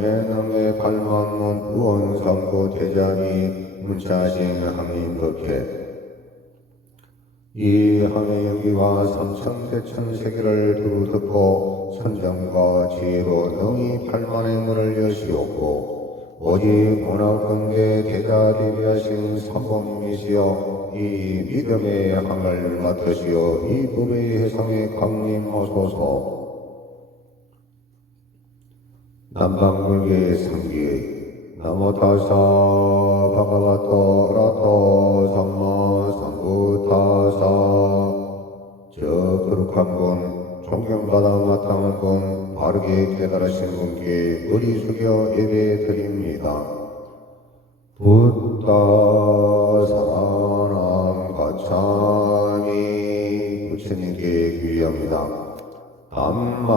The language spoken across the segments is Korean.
남의 발망문 의원선고 대장이 문자진 항림극해 이 항의 여기와 삼천대천 세계를 두루 듣고 선정과 지혜로 능히 팔만의 문을 여시옵고 오직 문화건대 대자대비하신 사범님이시여 이 믿음의 항을 맡으시어 이 법의 해상에 강림하소서. 남방불교의 상기의 나모타사 바가바토 라토 삼마 삼부타사 저 거룩한 분 존경받아 마땅한 분 바르게 깨달으신 분께 머리 숙여 예배 드립니다. 붓다 사랑 가차미 부처님께 귀의합니다. 담마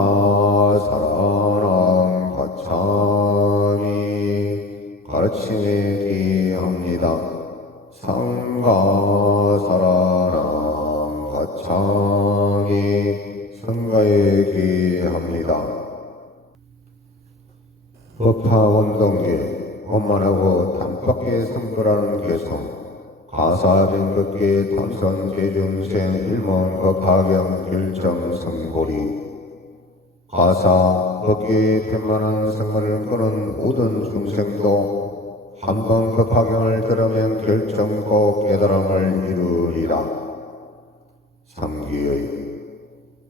사랑 가차미 가르침에 귀의합니다. 상가 사랑 가차미 선가에 귀의합니다. 법화원동계 원만하고 단박에 선불하는 개성 가사변극계 탐선 대중생 일몬 법화경 결정성고리 가사 법계에 편만한 생활을 끄는 모든 중생도 한번 법화경을 들으면 결정코 깨달음을 이루리라. 삼기의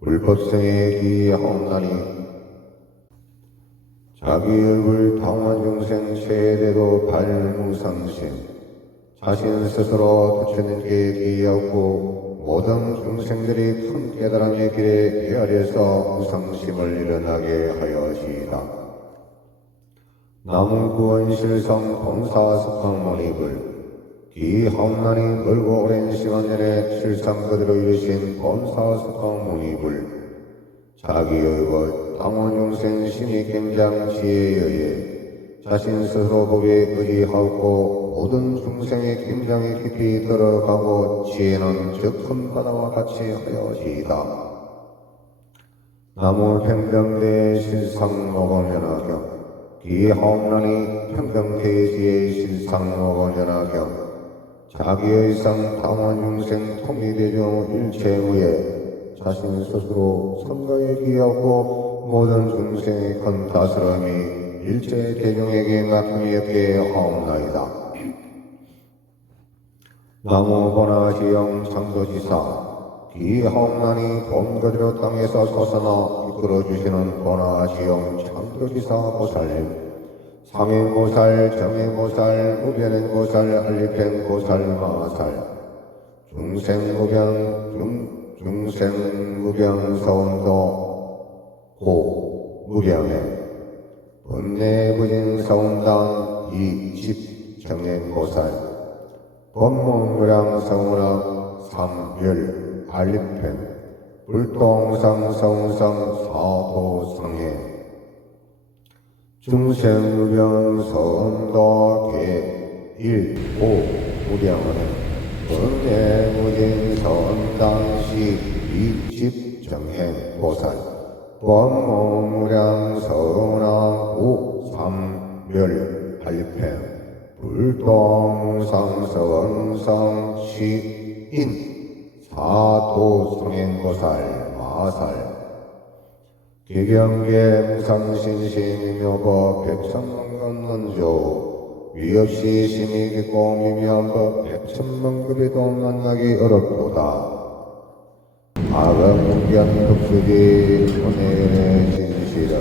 불법성에 기하옵나니 자기 얼굴 당한 중생 최대도 발무상심 자신 스스로 부처님께 기하고 모든 중생들이 큰 깨달음의 길에 헤아려서 무상심을 일어나게 하여지이다. 나무구원실성 본사석황문입을 기하옵나니 멀고 오랜 시간 전에 실상 그대로 이르신 본사석황문입을 자기의 것 당원중생 신의경장 지혜에 의해 자신 스스로 법에 의지하고 모든 중생의 김장에 깊이 들어가고 지혜는 저 큰 바다와 같이 하여지이다. 나무 평병대의 실상모건연하경 기하옵나니 평병대지의 실상모건연하경 자기의 상 당원중생 통일대중 일체무에 자신 스스로 선거에 기하고 모든 중생의 큰 다스림이 일체 대중에게 맡김이 없게 하옵나이다. 나무번화지영 창조지사 기하옵나니 봄 그대로 땅에서 솟아나 이끌어주시는 번화지영 창조지사 보살님 상행보살, 정행보살, 무변행보살, 알리팽보살, 마살 중생무병 서운도 고 무병행 번뇌부진서운당 이집 정행보살 법문무량 서운왕 삼열 알리펜 불통상 서운상 사도상해 중생무병 서운도 개일오 무량하는 번뇌부진 서운당시 이집 정행보살 법문무량 서운왕 우삼열 알리펜 불동상서원상 시인 사도성행보살 마살 기경계 무상신심이묘법 백천만간난조 위없이 심히 깊고 미묘한 법 백천만급에도 만나기 어렵도다. 아금무견 독수지 손해의 진실을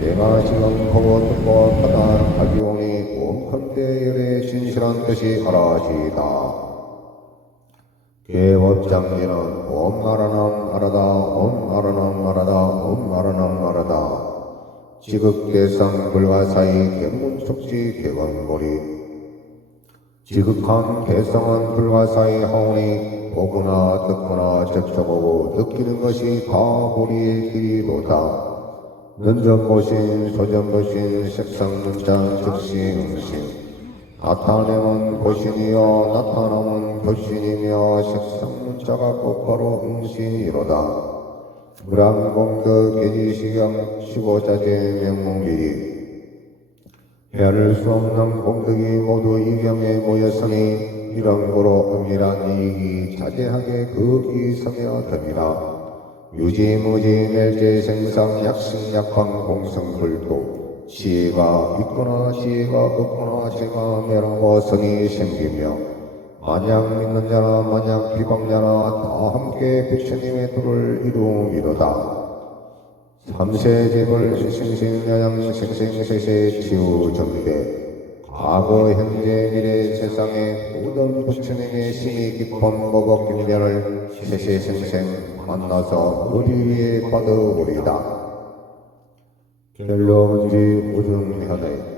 내가 지금 보고 듣고 판단하기 오니 온컨대열의 진실한 뜻이 알아지이다. 개법장리는 옴마라남 마라다 옴마라남 마라다 옴마라남 마라다 지극대상 불가사의 견문촉지 개광고리 지극한 개성은 불가사의 하오니 보거나 듣거나 적셔보고 느끼는 것이 다 보리의 길이로다. 능전보신, 소전보신, 색상문장, 즉시응신 나타내면 보신이요 나타나면 보신이며 색상문자가 곧바로 응신이로다. 물안공덕 계지시경 15자재 명몽길이 헤아릴 수 없는 공덕이 모두 이경에 모였으니 이런 거로 은밀한 이익이 자제하게 그 기성여 듭니다. 유지무지 멸제 생상 약식약방 공성불도 지혜가 있거나 지혜가 없거나 제가 멸하고선이 생기며 만약 믿는 자나 만약 비방자나 다 함께 부처님의 도를 이루미로다. 삼세제불 생생여양 생생세세 치유정대 과거 현재 미래 세상의 모든 부처님의 심히 깊은 모법경전을 세세생생 만나서 우리 위에 받아오리다. 결론지 우중현의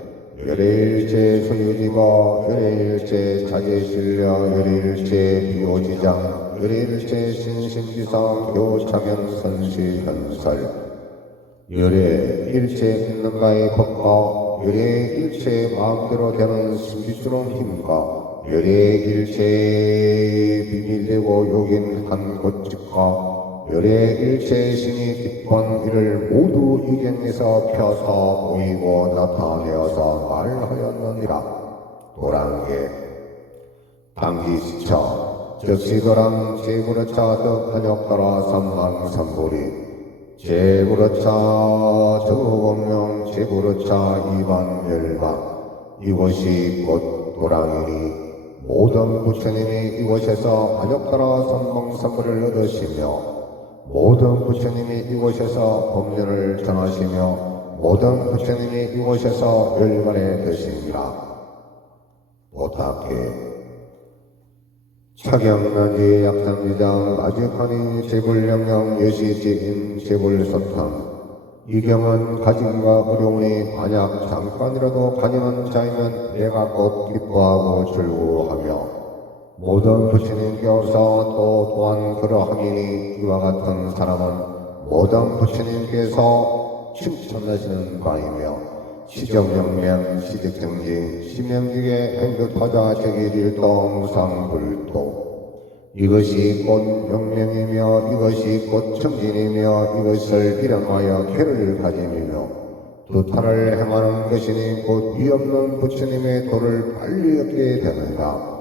열애일체 소유지가 열애일체 자제실려 열애일체 비오지장 열애일체 신심지상 교창현 선시현설 열애 일체 있는가의 법과 열애 일체 마음대로 되는 신비스러운 힘과 열애 일체의 비밀되고 욕인 한 곳집과 열애 일체 신이 깊은 이를 모두 이경에서 펴서 보이고 나타내어서 말하였느니라. 도랑계 당기시처 즉시도랑 제구르차 덕한역따라 삼망삼보리 제구르차 저공명 제구르차 이반멸망 이곳이 곧 도랑이니 모든 부처님이 이곳에서 한역따라 삼망삼보를 얻으시며 모든 부처님이 이곳에서 법륜을 전하시며 모든 부처님이 이곳에서 열반에 드십니다. 오타케 차경난지 약상지장 아직하니 제불령령 여시지인 제불소탕 이 경은 가짐과 어려우니 만약 잠깐이라도 가지는 자이면 내가 꼭 기뻐하고 즐거워하며 모든 부처님께서 또 또한 그러하니 이와 같은 사람은 모든 부처님께서 칭찬하시는 바이며 시정영명 시득정지 시명직의 행급하자 제기일도 무상불도 이것이 곧 영명이며 이것이 곧 정진이며 이것을 일어나여 쾌를 가짐이며 두타를 행하는 것이니 곧 위없는 부처님의 도를 빨리 얻게 되느니라.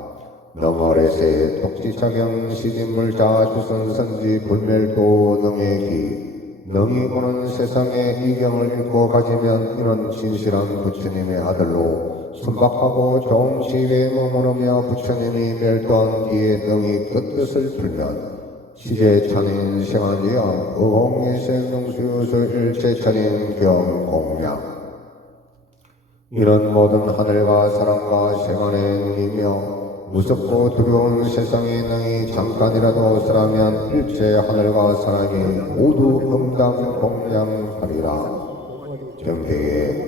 너머레세 독지차경 시진물자 주선선지 불멸도 능의기 능이 오는 세상에 이경을 읽고 가지면 이런 진실한 부처님의 아들로 순박하고 좋은 지혜에 머무르며 부처님이 멸도한 뒤에 능이 끝뜻을 풀면 시제천인 생한지영 의공예생 능수유수 일체천인 경공량 이런 모든 하늘과 사람과 생안의 눈이며 무섭고 두려운 세상의 능이 잠깐이라도 쓰라면 일체 하늘과 사람이 모두 응당 공양하리라. 정계에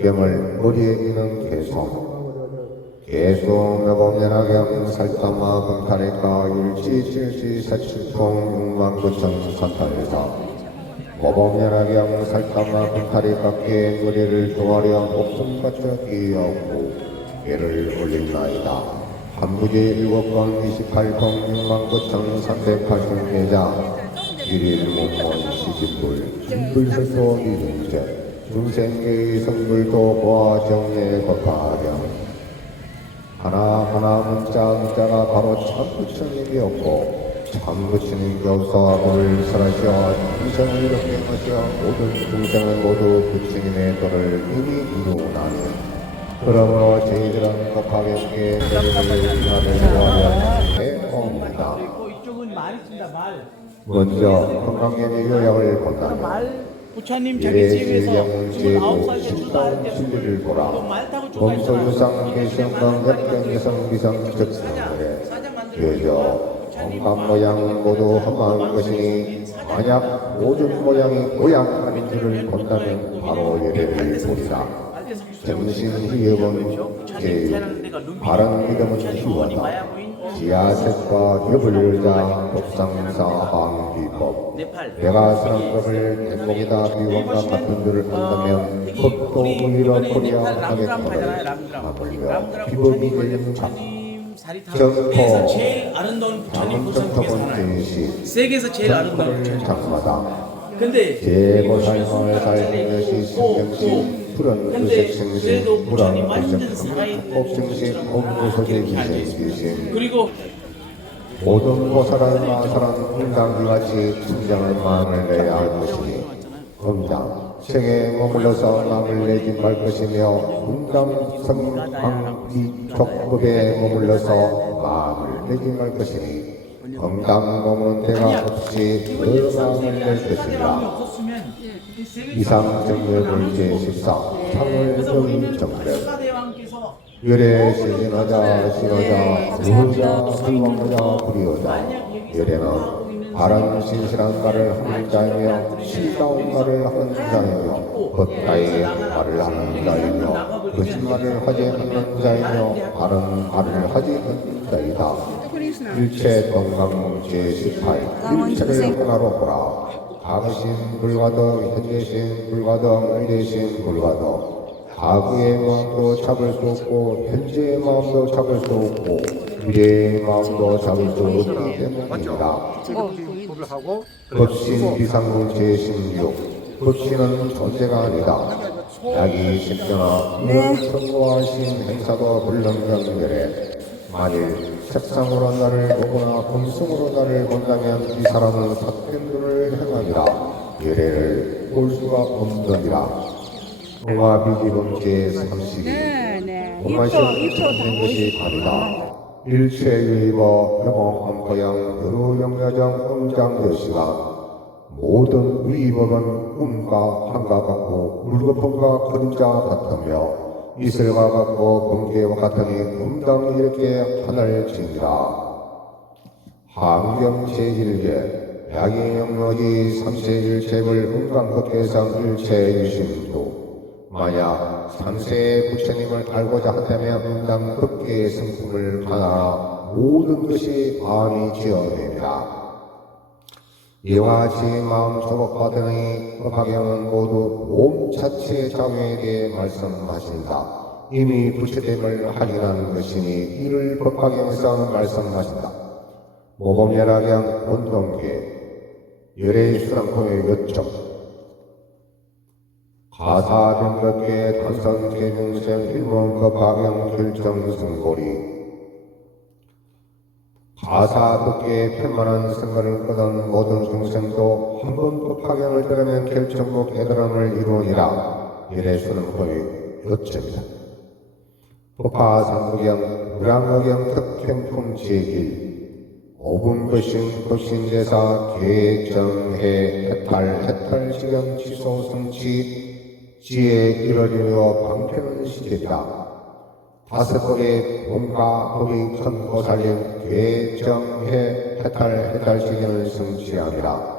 경을 머리에 있는 개송 매범연하경 살tam마 금타리까 일치칠시 사칠통 69,000 산탄에서 모범연하경 살tam마 금타리깎에 머리를 조아려 목숨 바쳐 끼었고 개를 올린나이다. 한부지 7번 28통 69,380계자 1일 목원 시집불 진불설소 이중제 중생계의 성불도 보아 정례 법화경 하나하나 문자가 바로 참부처님이었고 참부처님께서 도를 설하시어 이생을 이렇게 하시어 모든 중생은 모두 부처님의 도를 이미 이루나니 그러므로 저희들은 법화경에 대리를 인하를 해옵니다. 먼저 건강연의 요약을 본다면 부처님 자기 집에서 29살에 신당 진리를 보라. 말 타고 범소유상 개성강 역경여성 비상 적성에 여저 정감 모양 모두 험한 것이니 만약 모든 모양이 고양 아닌 줄을 본다면 바로 예배를 보리라. 정신 희업은 제일 바른 믿음은 희화다. 지하set과 협을자 법상사 항비법 내가 쓰는 법을 행복이다 비원과 같은 줄을 안다면 법도 오히려 코리아 하겠거든. 하물며 비법이 되는 작 세계에서 제일 아름다운 부처님 보살님께서 하나님 세계에서 제일 아름다운 부처님 장마다 근데 제보살마을 살면시 생명시 불은 의색생신 불안 의색생 법생신 법무소재 기생기신 그리고 모든 보살한 마살한 응당기같이 충장을 마음을 내야 할 것이니 응당 생에 머물러서 마음을 내지 말 것이며 응당 성황비적법에 머물러서 마음을 내지 말 것이니 응당 머무는 데가 없이 그 마음을 낼 것이니라. 없었으면 이상 정렬 제14 창을 여인 정렬 사대왕께서 열애 신진하자 신하자 무자 불왕하자 불이오자 열애는 바른 신실한 말을 하는 자이며 실다운 말을 하는 자이며 겉가에 말을 하는 자이며 거짓말을 하지 않는 자이며 바른 말을 하지 않는 자이다. 일체 동강 제18 일체를 하나로 보라. 과거신 불과도 현재신 불과도 미래신 불과도 과거의 마음도 잡을 수 없고 현재의 마음도 잡을 수 없고 미래의 마음도 잡을 수 없기 때문입니다. 법신 비상구 제16 법신은 존재가 아니다. 약이 십자나 선고하신 행사도 불능경멸에 만일 색상으로 나를 보거나 금성으로 나를 본다면 이 사람은 사편들을 행하리라. 예례를 볼 수가 없느니라. 공화비기론 제32 공화시험 찾는 것이 아니다. 일체위버 영어함거양 여루영야장 음장여시가 모든 위법은 음과 한과 같고 물거품과 그림자 같으며 이슬과 같고 금괴와 같으니 음당 이렇게 하나를 지니라. 한경 제1개 약의 영역이 삼세일체불 음강극계상 일체유심도 만약 삼세의 부처님을 알고자 한다면 음당 극계의 성품을 가나라 모든 것이 마음이 지어냅니다. 이와 같이 마음 조각받으니 법화경은 모두 몸 자체 자유에게 말씀하신다. 이미 부처됨을 확인한 것이니 이를 법화경에서 말씀하신다. 모범열학양 본동계 열의 수랑품의 요청 가사변덕계 단선계중생 일본 법화경 결정승고리 가사듣기에 편만한 생각을 끄는 모든 중생도 한 번 법화경을 들으면 결정국 깨달음을 이루니라. 이래수는 거의 요점이다. 법화상부경 무량어경 특행품 제1 오분거신 거신제사 계정해 해탈시경 지소 성취 지혜 이러리며 방편은 시제다. 다섯 법의 몸과 법이 큰 보살님 괴정해 해탈시경을 성취하리라.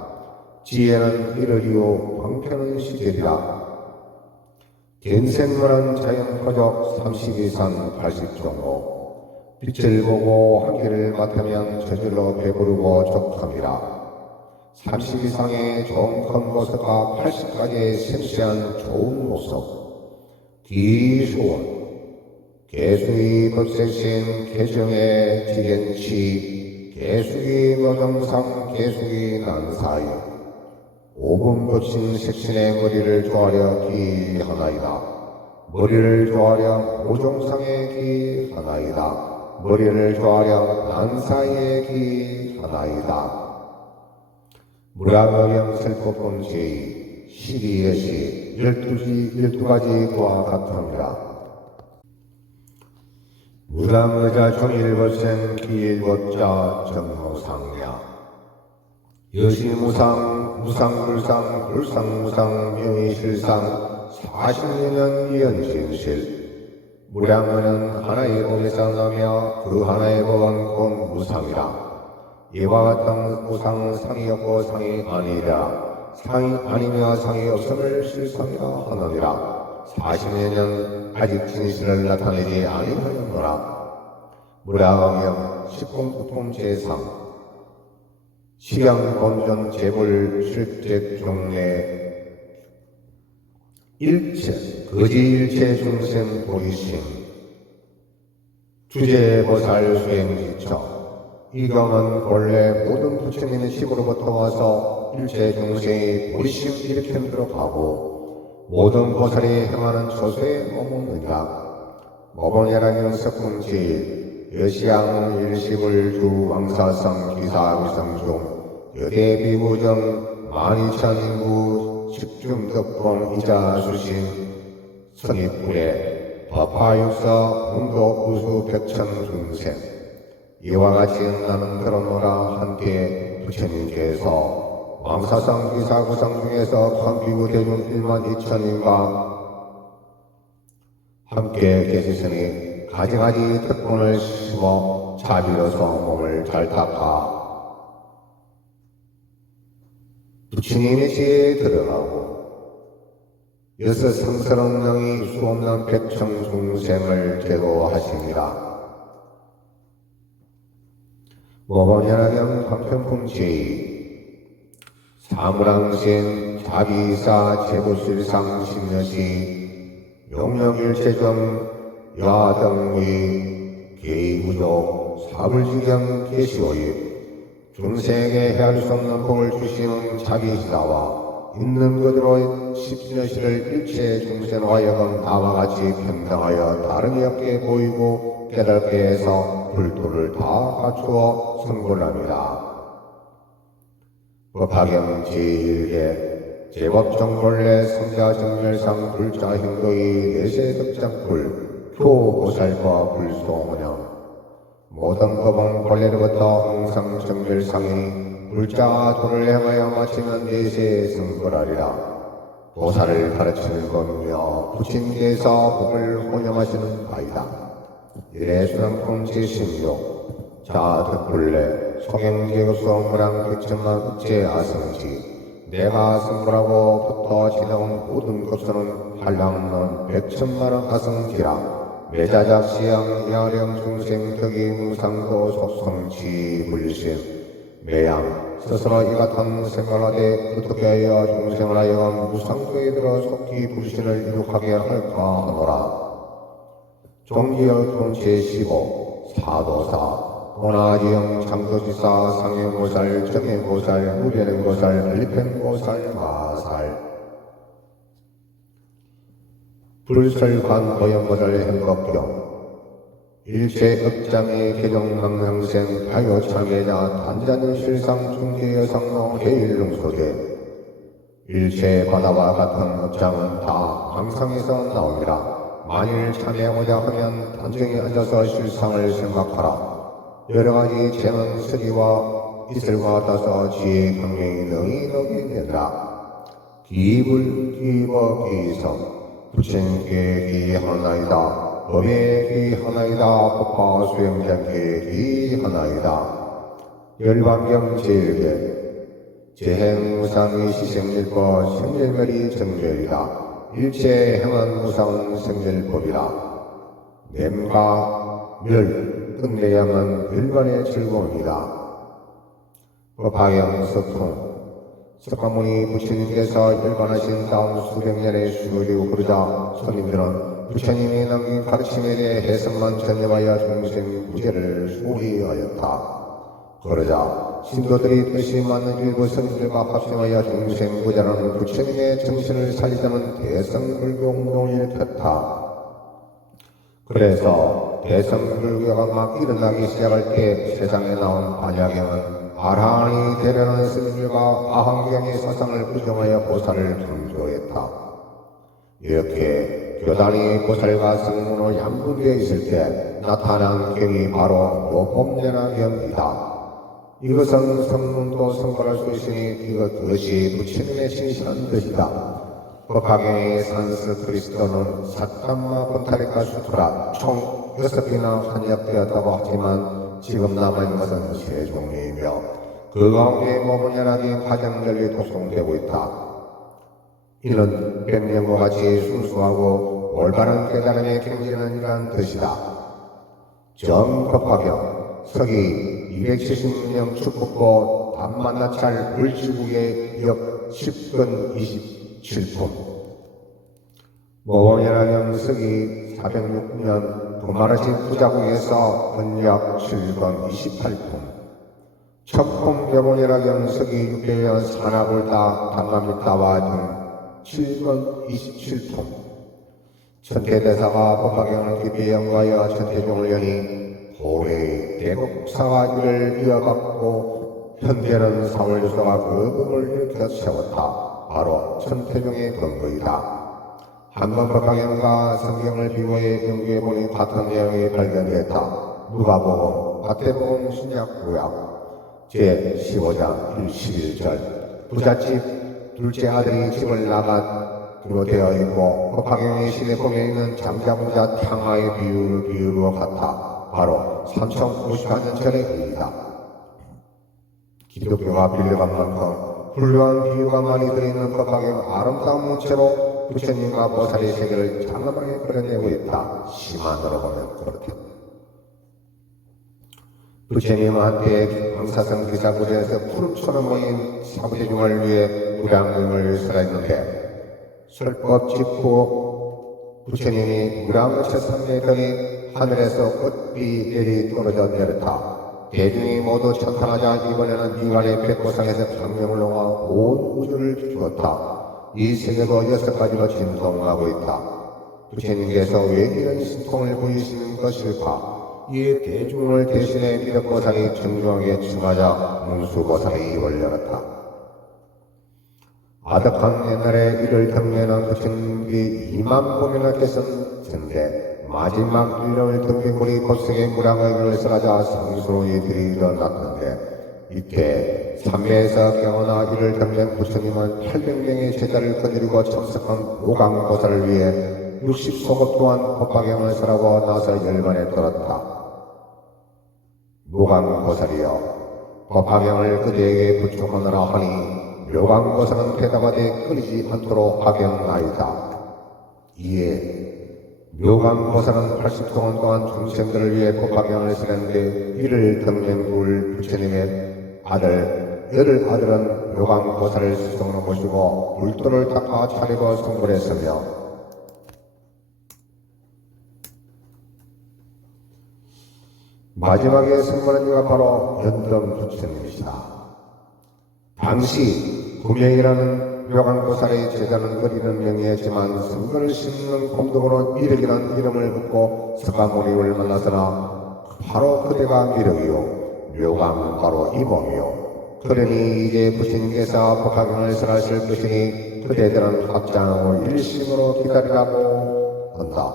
지혜는 이르리오 방편은 시제리라. 견생문은 자연포적 32산 80종호 빛을 보고 한기를 맡으면 저절로 배부르고 족합니다. 32상의 좋은 큰 모습과 80가지의 생시한 좋은 모습 기수원 개수의 법세신 개정의 지견치 개수의 노정상 개수의 난사이 오분법신 색신의 머리를 조아려 기하나이다. 머리를 조아려 오종상의 기하나이다. 머리를 조아려 난사의 기하나이다. 무량어경 슬퍼품 제2 12여시 12가지 구와 같으니라. 무당의자 종일법생 기일법자 정무상야 여시무상 무상불상 불상무상 명의실상 40년 이연진실 무량은 하나의 법에 상하며 그 하나의 법은 곧 무상이라. 이와 같은 무상 상이 없고 상이 아니라 상이 아니며 상이 없음을 실상이라 하느니라. 40년 아직 진실을 나타내지 아니하였노라. 무량경 식공부통 제3 식양본전 재불 실제 종례 일체 거지일체 중생 보이심 주제보살 수행지처 이 경은 본래 모든 부처님의 식으로부터 와서 하면서 일체 중생이 보리심 일으킨 대로 가고 모든 보살이 행하는 처소에 머무느니라. 모범야라는 석궁지 여시양 일십을 주 왕사성 기사위성중 여대비부정 만이천인구 집중덕봉이자 수신 선입불에 법화육서 홍도우수 백천중생 이와 같이 나는 들어노라 한때 부처님께서 왕사성 기사구성 중에서 관비구 대중 1만 2천인과 함께 계시으니 가지가지 특권을 심어 자비로서 몸을 잘 닦아 부처님의 지혜에 들어가고 여섯 상스러운 명이 수없는 백천 중생을 제도하십니다. 모범연하경 관편풍지 사무랑신 자비사 제보실상 신여시 용역일체정 야등의 개의구조 사불지경 계시오입 중생에게 헤아릴 수 없는 복을 주시는 자비사와 있는 그대로 십신여시를 일체 중생과 하여금 나와 같이 평등하여 다름이 없게 보이고 깨닫게 해서 불도를 다 갖추어 성불합니다. 법화경 제1개 제법정본래 성자정멸상 불자행도의 내세덕장불 교보살과 불소원영 모든 법은 본래로부터 항상 정멸상이 불자도를 행하여 마치는 내세에 성불하리라. 보살을 가르치는 법이며 부처님께서 법을 혼용하시는 바이다. 이래 수남품 제16 자득불래 송행계급수무랑 백천만 국제 아성지 내가 성불하고부터 지나온 모든 급수는 한량은 100천만원 가성지라 매자작 시양 야령 중생 덕이 무상도 속성치 불심 매양 스스로 이 같은 생활하되 어떻게 하여 중생을 하여 무상도에 들어 속기 불신을 이룩하게 할까 하노라. 종기열품 제15 사도사 원하지영 장도지사 상해보살 정해보살 무변행보살 일편보살 마살 불설관 도연보살 행법경 일체 업장의 개정망상생 파요참회자 단자는 실상 중계여상로 해일릉소대 일체 바다와 같은 업장은 다 망상에서 나옵니다. 만일 참회하고자 하면 단정히 앉아서 실상을 생각하라. 여러가지 재능 스리와 이슬과 같아서 지혜 경영이 능히 되느라. 기불 기버 기성 부처님께 기하나이다. 법에 기하나이다. 법화 수행자께 기하나이다. 열반경 제일계 재행무상의 시생일법 생일멸이 정멸이다. 일체 행한 무상은 생멸법이라. 냄과 멸 끝내양은 일반의 즐거움이다. 법화경 석통 석가모니 부처님께서 일반하신 다음 수백 년의 수리고 그러자 손님들은 부처님이 남긴 가르침에 대해 해석만 전념하여 중생 구제를 소리하였다. 그러자 신도들이 뜻이 맞는 일부 스님들과 합심하여 중생 구제라는 부처님의 정신을 살리자는 대성불교 운동을 일으켰다. 그래서 대성불교가 막 일어나기 시작할 때 세상에 나온 반야경은 아라한이 되려는 스님들과 아한경의 사상을 부정하여 보살을 강조했다. 이렇게 교단이 보살과 승문으로 양분되어 있을 때 나타난 경이 바로 모법연화경이다. 이것은 성문도 성불할 수 있으니 이것이 부처님의 신실한 뜻이다. 법화경의 산스 그리스도는 사탐마 본타리카 수트라 총 6개나 한약되었다고 하지만 지금 남아있는 것은 3종류이며 그 가운데 모범연하게 가장 널리 독송되고 있다. 이는 100년과 같이 순수하고 올바른 깨달음에 경진하니라는 뜻이다. 정법화경 서기 270년 축복보 단만나찰 불지국의 역 10근 27품 모범연하경 서기 406년 부마르신 부자국에서 은약 7근 28품 척품대본이라 경석이 육개월 산하골다 단감mit다와 등 7권 27통 천태대사가 법화경을 깊이 연구하여 천태종을 여니 고래의 대국사가 이를 이어받고 현대는 사월유서가 그 법을 일으켜 세웠다. 바로 천태종의 근거이다. 한번 법화경과 성경을 비교해 연구해 보니 같은 내용이 발견됐다. 누가복음, 마태복음, 신약구약 제15장 11절 부잣집 둘째 아들이 집을 나가기로 되어 있고 법화경의 시대복에 있는 장자부자 탕화의 비유로 같아. 바로 3054년 전의 일이다. 기독교가 빌려간 만큼 훌륭한 비유가 많이 들어있는 법화경 아름다운 문체로 부처님과 보살의 세계를 장엄하게 그려내고 있다. 심한으로 보면 그렇다. 부처님한테 황사성 기사구리에서 푸른처럼 모인 사부제중을 위해 무량금을 설했는데 설법 직후 부처님이 무량체삼에 더니 하늘에서 꽃비 내리 떨어져 내렸다. 대중이 모두 천탄하자 이번에는 미간의 백보상에서 평명을 놓아 온 우주를 비추었다. 이 세계도 6가지로 진동하고 있다. 부처님께서 왜 이런 신통을 보이시는 것일까? 이에 대중을 대신해 미륵보살이 정중하게 칭하자 문수보살이 입을 열었다. 아득한 옛날에 이를 경배하는 부처님이 2만 번이나 계신 전데 마지막 1년을 등비물이 곧성에 무량의 글을 쓰라자 상수로 이들이 일어났던데 이때 삼매에서 경원하 이를 경배한 부처님은 800명의 제자를 거느리고 참석한 무강보살을 위해 60속업 또한 법화경을 쓰라고 나서 열반에 들었다. 무강보살이여 법화경을 그대에게 부축하느라 하니 묘강보살은 대답하되 끊이지 않도록 하경나이다. 이에 묘강보살은 80동안 동안 중생들을 위해 법화경을 쓰는데 이를 경명불 부처님의 아들 열을 아들은 묘강보살을 수성으로 모시고 불도를 닦아 차리고 성불했으며 마지막에 승부는 이가 바로 연등 부처님이시다. 당시 구명이라는 묘강보살의 제자는 그리는 명이었지만 성근을 심는 공덕으로 미륵이라는 이름을 듣고 서가모니를 만났으나 바로 그대가 미륵이요 묘강은 바로 이 몸이요. 그러니 이제 부처님께서 법화경을 설하실 것이니 그대들은 확장을 일심으로 기다리라고 한다.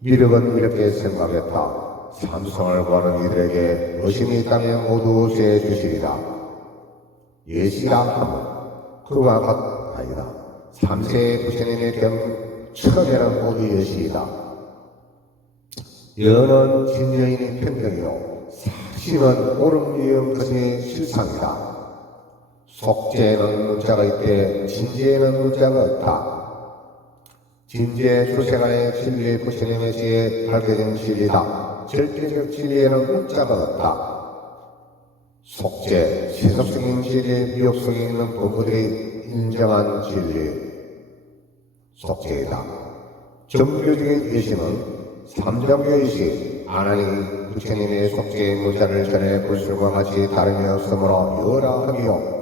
미륵은 이렇게 생각했다. 삼성을 구하는 이들에게 의심이 있다면 모두 죄 주시리라. 예시라 하면 그와 같아이다. 3세의 부처님의 처음에는 모두 예시이다. 여는 진여인의 평정이요 사실은 옳음 것이 실상이다. 속죄에는 문자가 있되 진죄에는 문자가 없다. 진죄 출세간의 진리의 부처님의 시에 밝혀진 진리다. 절대적 진리에는 문자가 없다. 속죄, 세속적인 진리, 미혹성이 있는 부부들이 인정한 진리, 속죄이다. 정교적인 예시는 삼정교의시, 아나니 부처님의 속죄의 문자를 전해 불술과 같이 다름이 없으므로 여라하며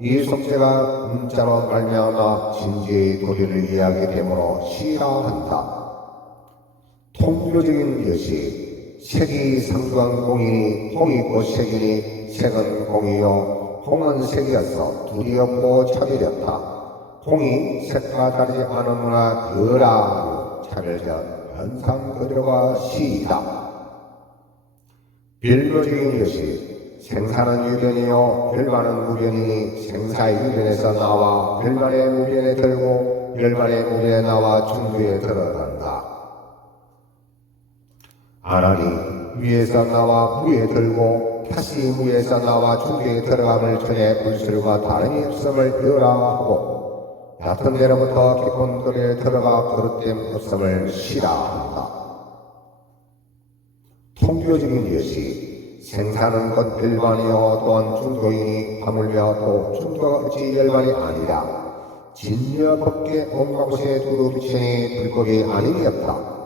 이 속죄가 문자로 말미암아 진지의 도리를 이해하게 되므로 시라한다. 통교적인 예시, 색이 상수한 공이니 공이 곧 색이니 색은 공이요 공은 색이었어 둘이 없고 차별이었다. 공이 색과 다르지 않으므나 여라 차별적 현상 그대로가 시이다. 별묘적인 것이 생사는 유변이요 별만은 무변이니 생사의 유변에서 나와 별만의 무변에 들고 별만의 무변에 나와 중부에 들어간다. 아나니 위에서 나와 무에 들고 다시 무에서 나와 중계에 들어감을 전해 불술과 다름이 없음을 여라하고 얕은 데로부터 깊은 돌에 들어가 그릇됨 없음을 시라한다. 통교적인 것이 생사는 곧 열반이요 또한 중도이니 하물며 또 중도가 어찌 열반이 아니라 진여 법계 온갖 곳에 두루 비치니 불법이 아님이 없다.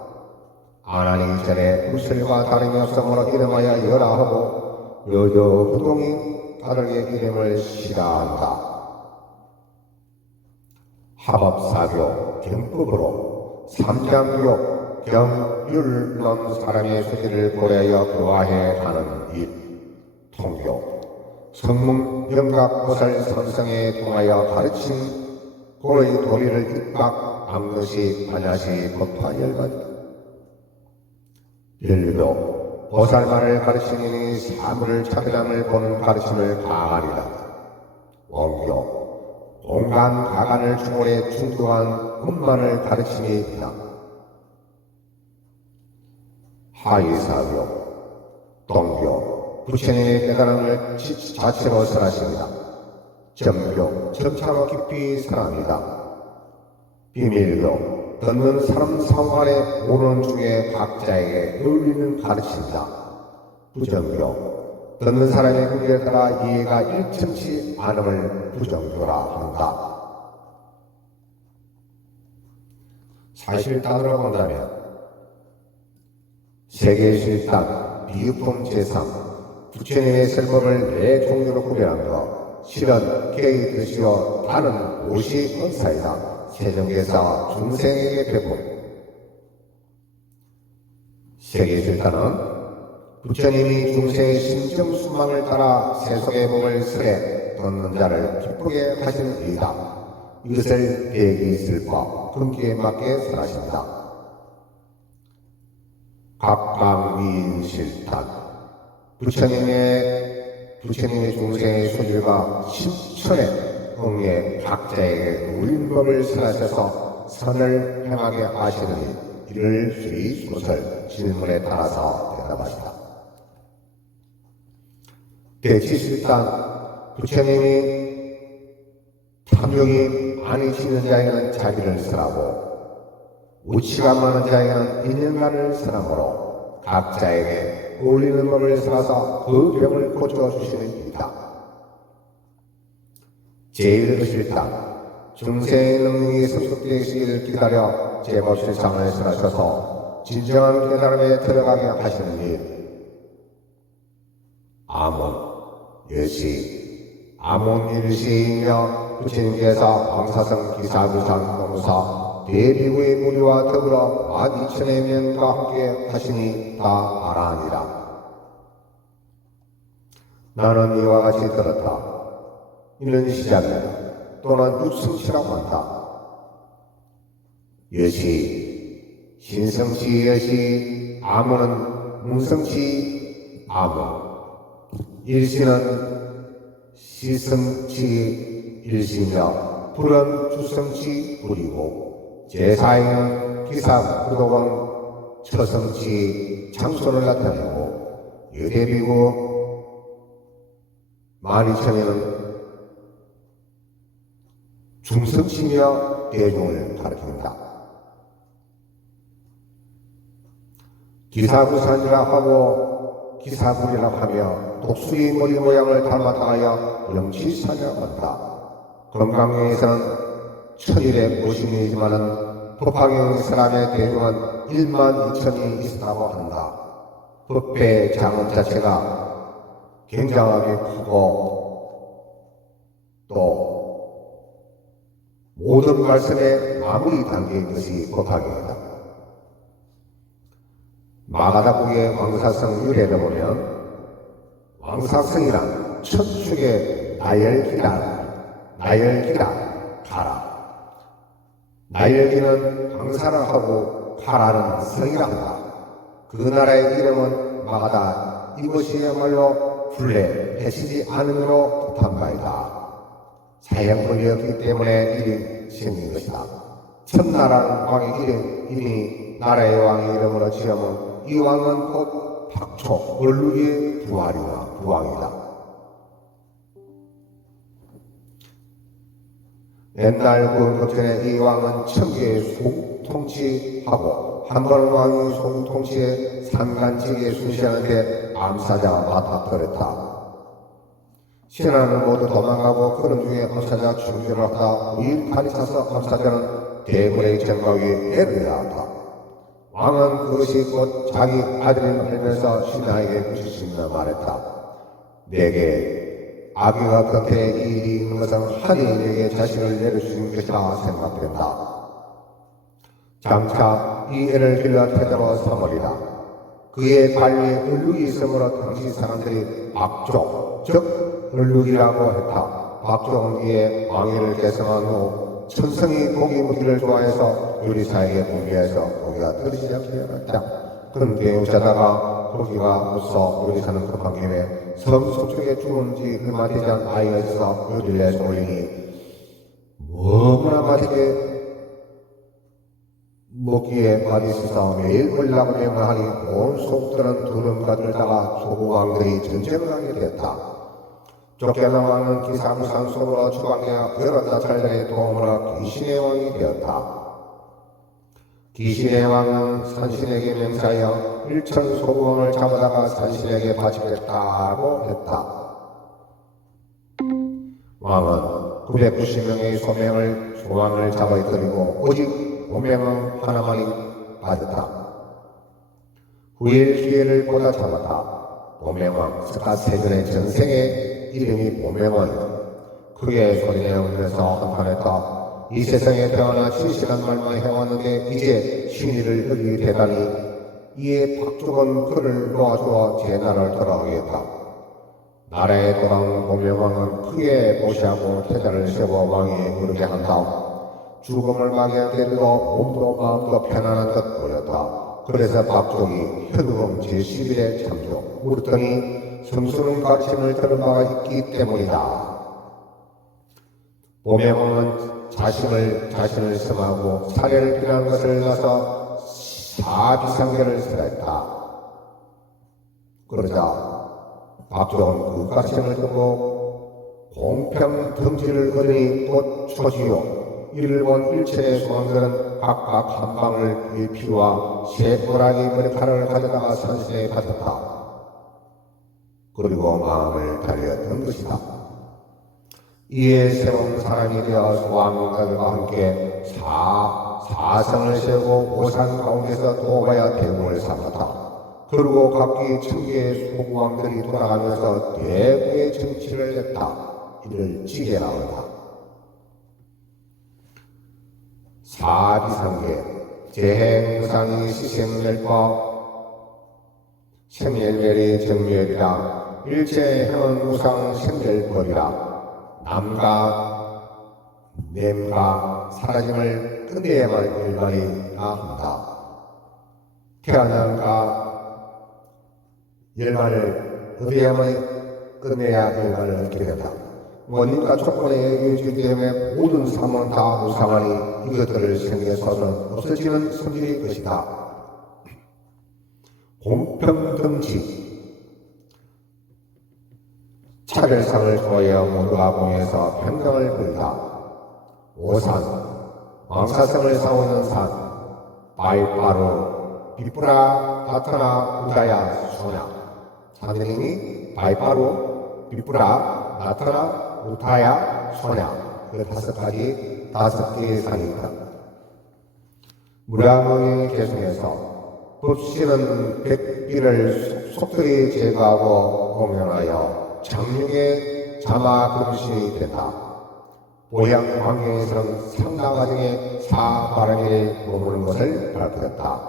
아나니 전에 불술과 다름이 없으므로 이름하여 열하하고 여저 부동이 다르게 이름을 싫어한다. 합업사교 경법으로 삼장교 경율 논 사람의 소지를 고려하여 교화해 하는 일. 통교 성문 명각 보살 선성에 통하여 가르친 고의 도리를 입박 암것이 반야시 법화 열반이다. 일교 보살만을 가르치니 사물을 차별함을 보는 가르침을 가하리라. 원교 공간 가간을 충홀해 충도한 것만을 가르침이 있다. 하이사교 동교 부처님의 깨달음을 자체로 설하십니다. 점교 점차로 깊이 설합니다. 비밀교 듣는 사람 상관에 오는 중에 각자에게 어울리는 가르침이다. 부정교 듣는 사람의 궁리에 따라 이해가 일천치 않음을 부정교라 한다. 사실단으로 본다면 세계실단, 비유품 제상, 부처님의 설법을 네 종류로 구별한 것, 실은 개의 뜻이요 다는 옷이 언사이다. 세종계사와 중생에게 배분. 세계실단은 부처님이 중생의 심정수망을 따라 세속의 몸을 설해 듣는 자를 기쁘게 하시는 일이다. 이것을 대기슬법, 금기에 맞게 설하십니다. 각광위인실탄 부처님의 중생의 소질과 십천의 응에 각자에게 우인법을 설하셔서 선을 행하게 하시는 이를 수의 소설 질문에 따라서 대답하시다. 대치실탄 부처님이 탐욕이 아니시는 자에게는 자비를 설하고 우치가 많은 자에게는 인연간을 설하므로 각자에게 어울리는 법을 설하서 그 병을 고쳐주시는 일이다. 제1실탄 중생의 능력이 성숙되시기를 기다려 제법실상을 설하셔서 진정한 깨달음에 들어가게 하시는 일. 아문, 여시, 아문 일시이며 부처님께서 왕사성 기사부상 공사 대비구의 무리와 더불어 12,000의 명과 함께 하시니 다 알아하니라. 나는 이와 같이 들었다. 이는 시작이다. 또는 육성치라고 한다. 여시, 신성치 여시, 아무는 문성치 아무. 일시는 시성치 일시며 불은 주성치 불이고 제사에는 기사 구독은 처성치 장소를 나타내고 여대비고 12,000에는 중성치며 대중을 가리킨다. 기사구산이라 하고 기사불이라고 하며 독수리 머리 모양을 닮았다 하여 영치산이라고 한다. 건강경에서는 천일의 모심이지만은 법화경 사람의 대중은 12,000이 있다고 한다. 법회 장엄 자체가 굉장하게 크고 또 모든 말씀에 마무리 단계인 것이 법화경이다. 마가다국의 왕사성 유래를 보면 왕사성이란 천축의 나열기라 가라. 나열기는 황사라 하고 가라는 성이라 한다. 그 나라의 이름은 마가다. 이것이야말로 불례 해치지 않음으로 뜻한 바이다. 사형벌이었기 때문에 이름이 생긴 것이다. 첫나라는 왕의 이름이 나라의 왕의 이름으로 지으면 이 왕은 곧 박초, 얼룩의 부왕이다. 옛날 그전에 이 왕은 천계의 소통치하고 한 번 왕이 소통치에 산간치기에 순시하는데 암사자가 맡아버렸다. 신하는 모두 도망가고 그런 중에 암사자가 중계를 하다 우일탄이 차서 암사자는 대군의 전과 위에 애를 낳았다. 왕은 그것이 곧 자기 아들임을 알면서 신하에게 부치신다 말했다. 내게 아기가 곁에 이 일이 있는 것은 하늘이 내게 자식을 내려주신 것이라 생각된다. 장차 이 애를 길러 태자로 삼으리라. 그의 발 위에 얼룩이 있으므로 당시 사람들이 박족, 즉 얼룩이라고 했다. 박족은 이에 왕위를 계승한 후 천성이 고기 먹기를 좋아해서 요리사에게 공개해서 고기가 떨어지지 않게 해놨다. 그런데 어쩌다가 고기가 없어 요리사는 급한 김에 섬 속쪽에 죽은 지 얼마 되지 않은 아이가 있어 요리를 해서 올리니 너무나 맛있게 먹기에 맛있어서 매일 올라고 명하니 온 속들은 두름과 들다가 소국왕들이 전쟁을 하게 되었다. 쫓겨나가는 기사무산 속으로 주방에 여러 나찰들의 도움으로 귀신의 왕이 되었다. 귀신의 왕은 산신에게 맹세하여 일천 소국왕을 잡아다가 산신에게 바치겠다고 했다. 왕은 990명의 소왕을 잡아들이고 오직 5명은 하나만이 빠졌다. 후일 기회를 보다 잡았다. 보명왕 스카세전의 전생의 이름이 보명왕. 크게 소리내면서 한판했다. 이 세상에 태어나 7시간 말만 해왔는데 이제 신의를 여기 대다니 이에 박족은 그를 놓아주어 제 나라를 돌아오겠다. 나라에 돌아온 보명왕은 크게 모시하고 태자를 세워 왕위에 오르게 한 다음 죽음을 맞이하게도 몸도 마음도 편안한 것 보였다. 그래서 박족이 현우금 제11회 참조 물었더니 성수는 가르침을 들은 바가 있기 때문이다. 보명왕은 자신을 성하고 사례를 필요한 것을 나서 사비상계를 설했다. 그러자 박족은 그 가르침을 듣고 공평 덩지를 얻으니 곧 초지요. 이를 본 일체의 소왕들은 각각 한 방울 의 피와 새 꼬라지 머리카락을 가져다가 산신에 바쳤다. 그리고 마음을 달렸던 것이다. 이에 새로운 사람이 되어 소왕들과 함께 사성을 세우고 오산 가운데서 도가야 대웅을 삼았다. 그리고 각기 천개의 소왕들이 돌아가면서 대구의 정치를 했다. 이를 지게라 한다. 사비상계 재행상이 시생멸과 생멸멸이 정멸이라 일체행은 우상 생멸벌이라 남과 냄과 사라짐을 끝내야만 일반이라 한다. 태어남과 열반을 어디야만 끝내야 열반을 얻게 된다. 원인과 조건에 의해지기 때문에 모든 삶은 다 우상하니 이것들을 생겨서는 없어지는 성질일 것이다. 공평등지 차별상을 좋아하여 모두가 공유해서 평등을 부린다. 오산 왕사성을 사오는 산 바이바루 비뿌라 나타나 우다야 소냐 산들이니 바이바루 비뿌라 나타나 우타야, 소냐, 그 다섯 개의 산이 있다. 무량의 계승에서 법신은 백비를 속들이 제거하고 공연하여 장육의 자마 금신이 된다. 보양 환경에서는 상당 과정에 사바람이 머무는 것을 밝혔다.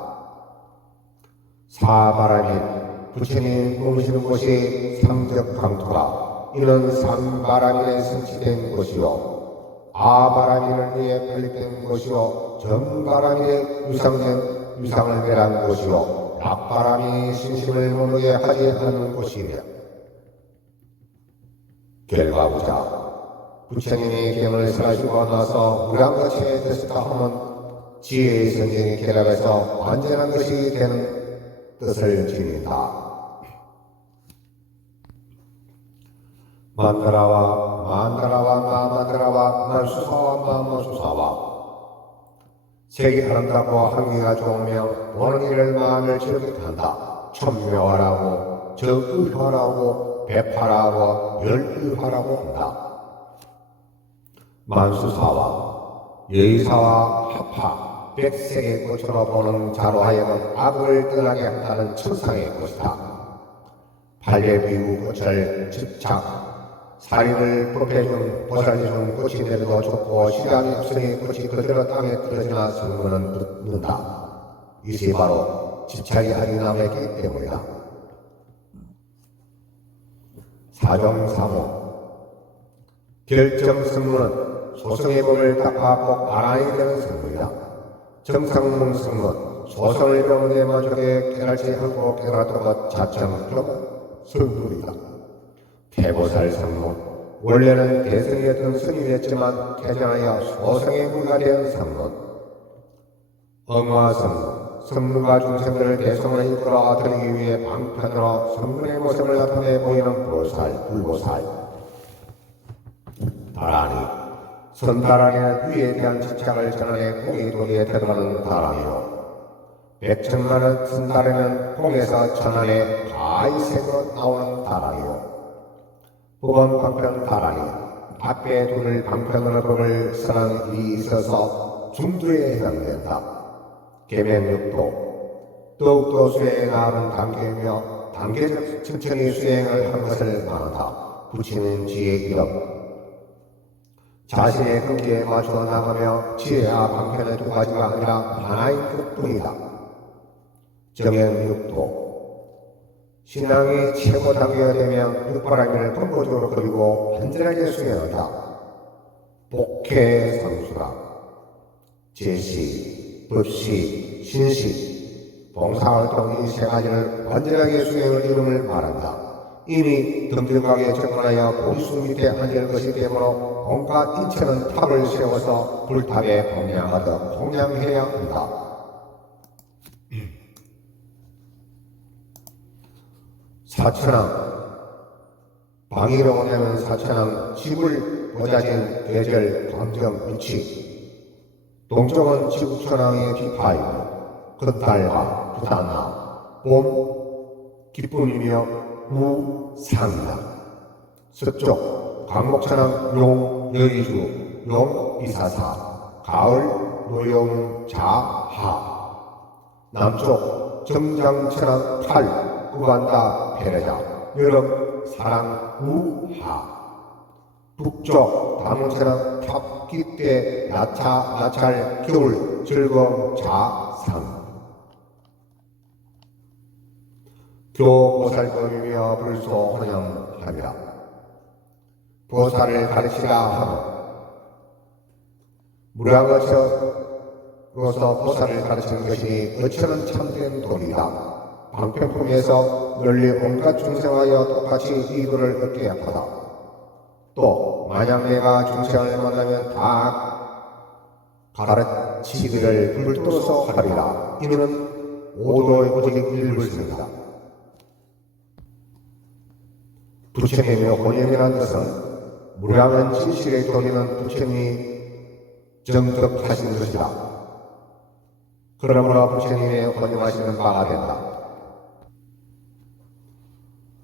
사바람이 부처님 머무시는 곳이 삼적강토라. 이는 삼바람일에 성취된 것이요 아바람일을 위해 발립된 것이요 정바람일에 유상을 멸한 것이요 악바람이 신심을 모르게 하지 않는 것이며 결과보자 부처님이 경을 설하시고 나서 무량거체에 드셨다 하면 지혜의 성경이 결합해서 완전한 것이 되는 뜻을 지닌다. 만다라와 마만다라와 만수사와 마만수사와 색이 아름답고 향기가 좋으며 보는 이를 마음을 즐겁게 한다. 천묘하라고 적의화라고 배파라고 열의화라고 한다. 만수사와 여의사와 합파 백색의 꽃으로 보는 자로 하여금 악을 떠나게 한다는 천상의 것이다. 발례비우 거철 집착 사리를 법해준 보살이 준 꽃이 내려도 좋고 시장이 없으니 꽃이 그대로 땅에 떨어지나 성문은 묻는다. 이것이 바로 집착이 아직 남아있기 때문이다. 사정사무 결정성문은 소성의 법을 닦아 꼭 알아야 되는 성문이다. 정상문 성문 소성을 배우는 데 만족에 깨달지 않고 깨달았던 것 자청적 성문이다. 태보살 성문 원래는 대성이었던 스님이었지만 퇴장하여 소성의 무가 된 성문. 응화성문 성문과 중생들을 대성을 이끌어 드리기 위해 방편으로 성문의 모습을 나타내 보이는 보살, 불보살. 다라니 선다라니는 위에 대한 집착을 전환해 공의 도리에 들어가는 다라니요. 백천만은 선다라니는 공에서 전환해 가히 새고 나오는 다라니요. 법원 방편 다라니 앞에 둘을 방편으로 법을 쓰는 일이 있어서 중두에 해당된다. 계명육도 더욱더 수행에 나아가는 단계이며 단계적 천천히 수행을 한 것을 말한다. 부처님 지혜 이름 자신의 경계에 맞춰 나가며 지혜와 방편의 두 가지가 아니라 하나인 것뿐이다. 정행육도 신앙이 최고 단계가 되면 육바라기를 근본적으로 그리고 완전하게 수행한다. 복회상수라 제시, 법시, 신시, 봉사활동 이 세 가지를 완전하게 수행을 이름을 말한다. 이미 덤덤하게 접근하여 보리수 밑에 앉을 것이 되므로 온갖 인체는 탑을 세워서 불탑에 공양하듯 공양해야 한다. 사천왕 방위로 오냐면 사천왕 지불 보자진 대절 감정 위치 동쪽은 지구천왕의 비파이고 큰달과 부탄나 봄 기쁨이며 무상이다. 서쪽 강목천왕 용 여의주 용 비사사 가을 노영자하 남쪽 정장천왕 탈 구간다 페레자 여름 사랑 우하 북쪽 다문천왕 탑기때 나찰 겨울 즐거움 자상 교보살법이며 불소 헌영함이라. 보살을 가르치라 하고 무량어처로서 보살을 가르치는 것이니 어처는 참된 도리다. 방편품에서 널리 온갖 중생하여 똑같이 이도를 얻게 하다. 또 만약 내가 중생을 만나면 다 가르치기를 불도서 하리라. 이는 오도의 오직 일불성이다. 부처님의 혼연이라는 것은 무량한 진실의 도리는 부처님이 정득하신 것이다. 그러므로 부처님의 혼연하시는 바가 된다.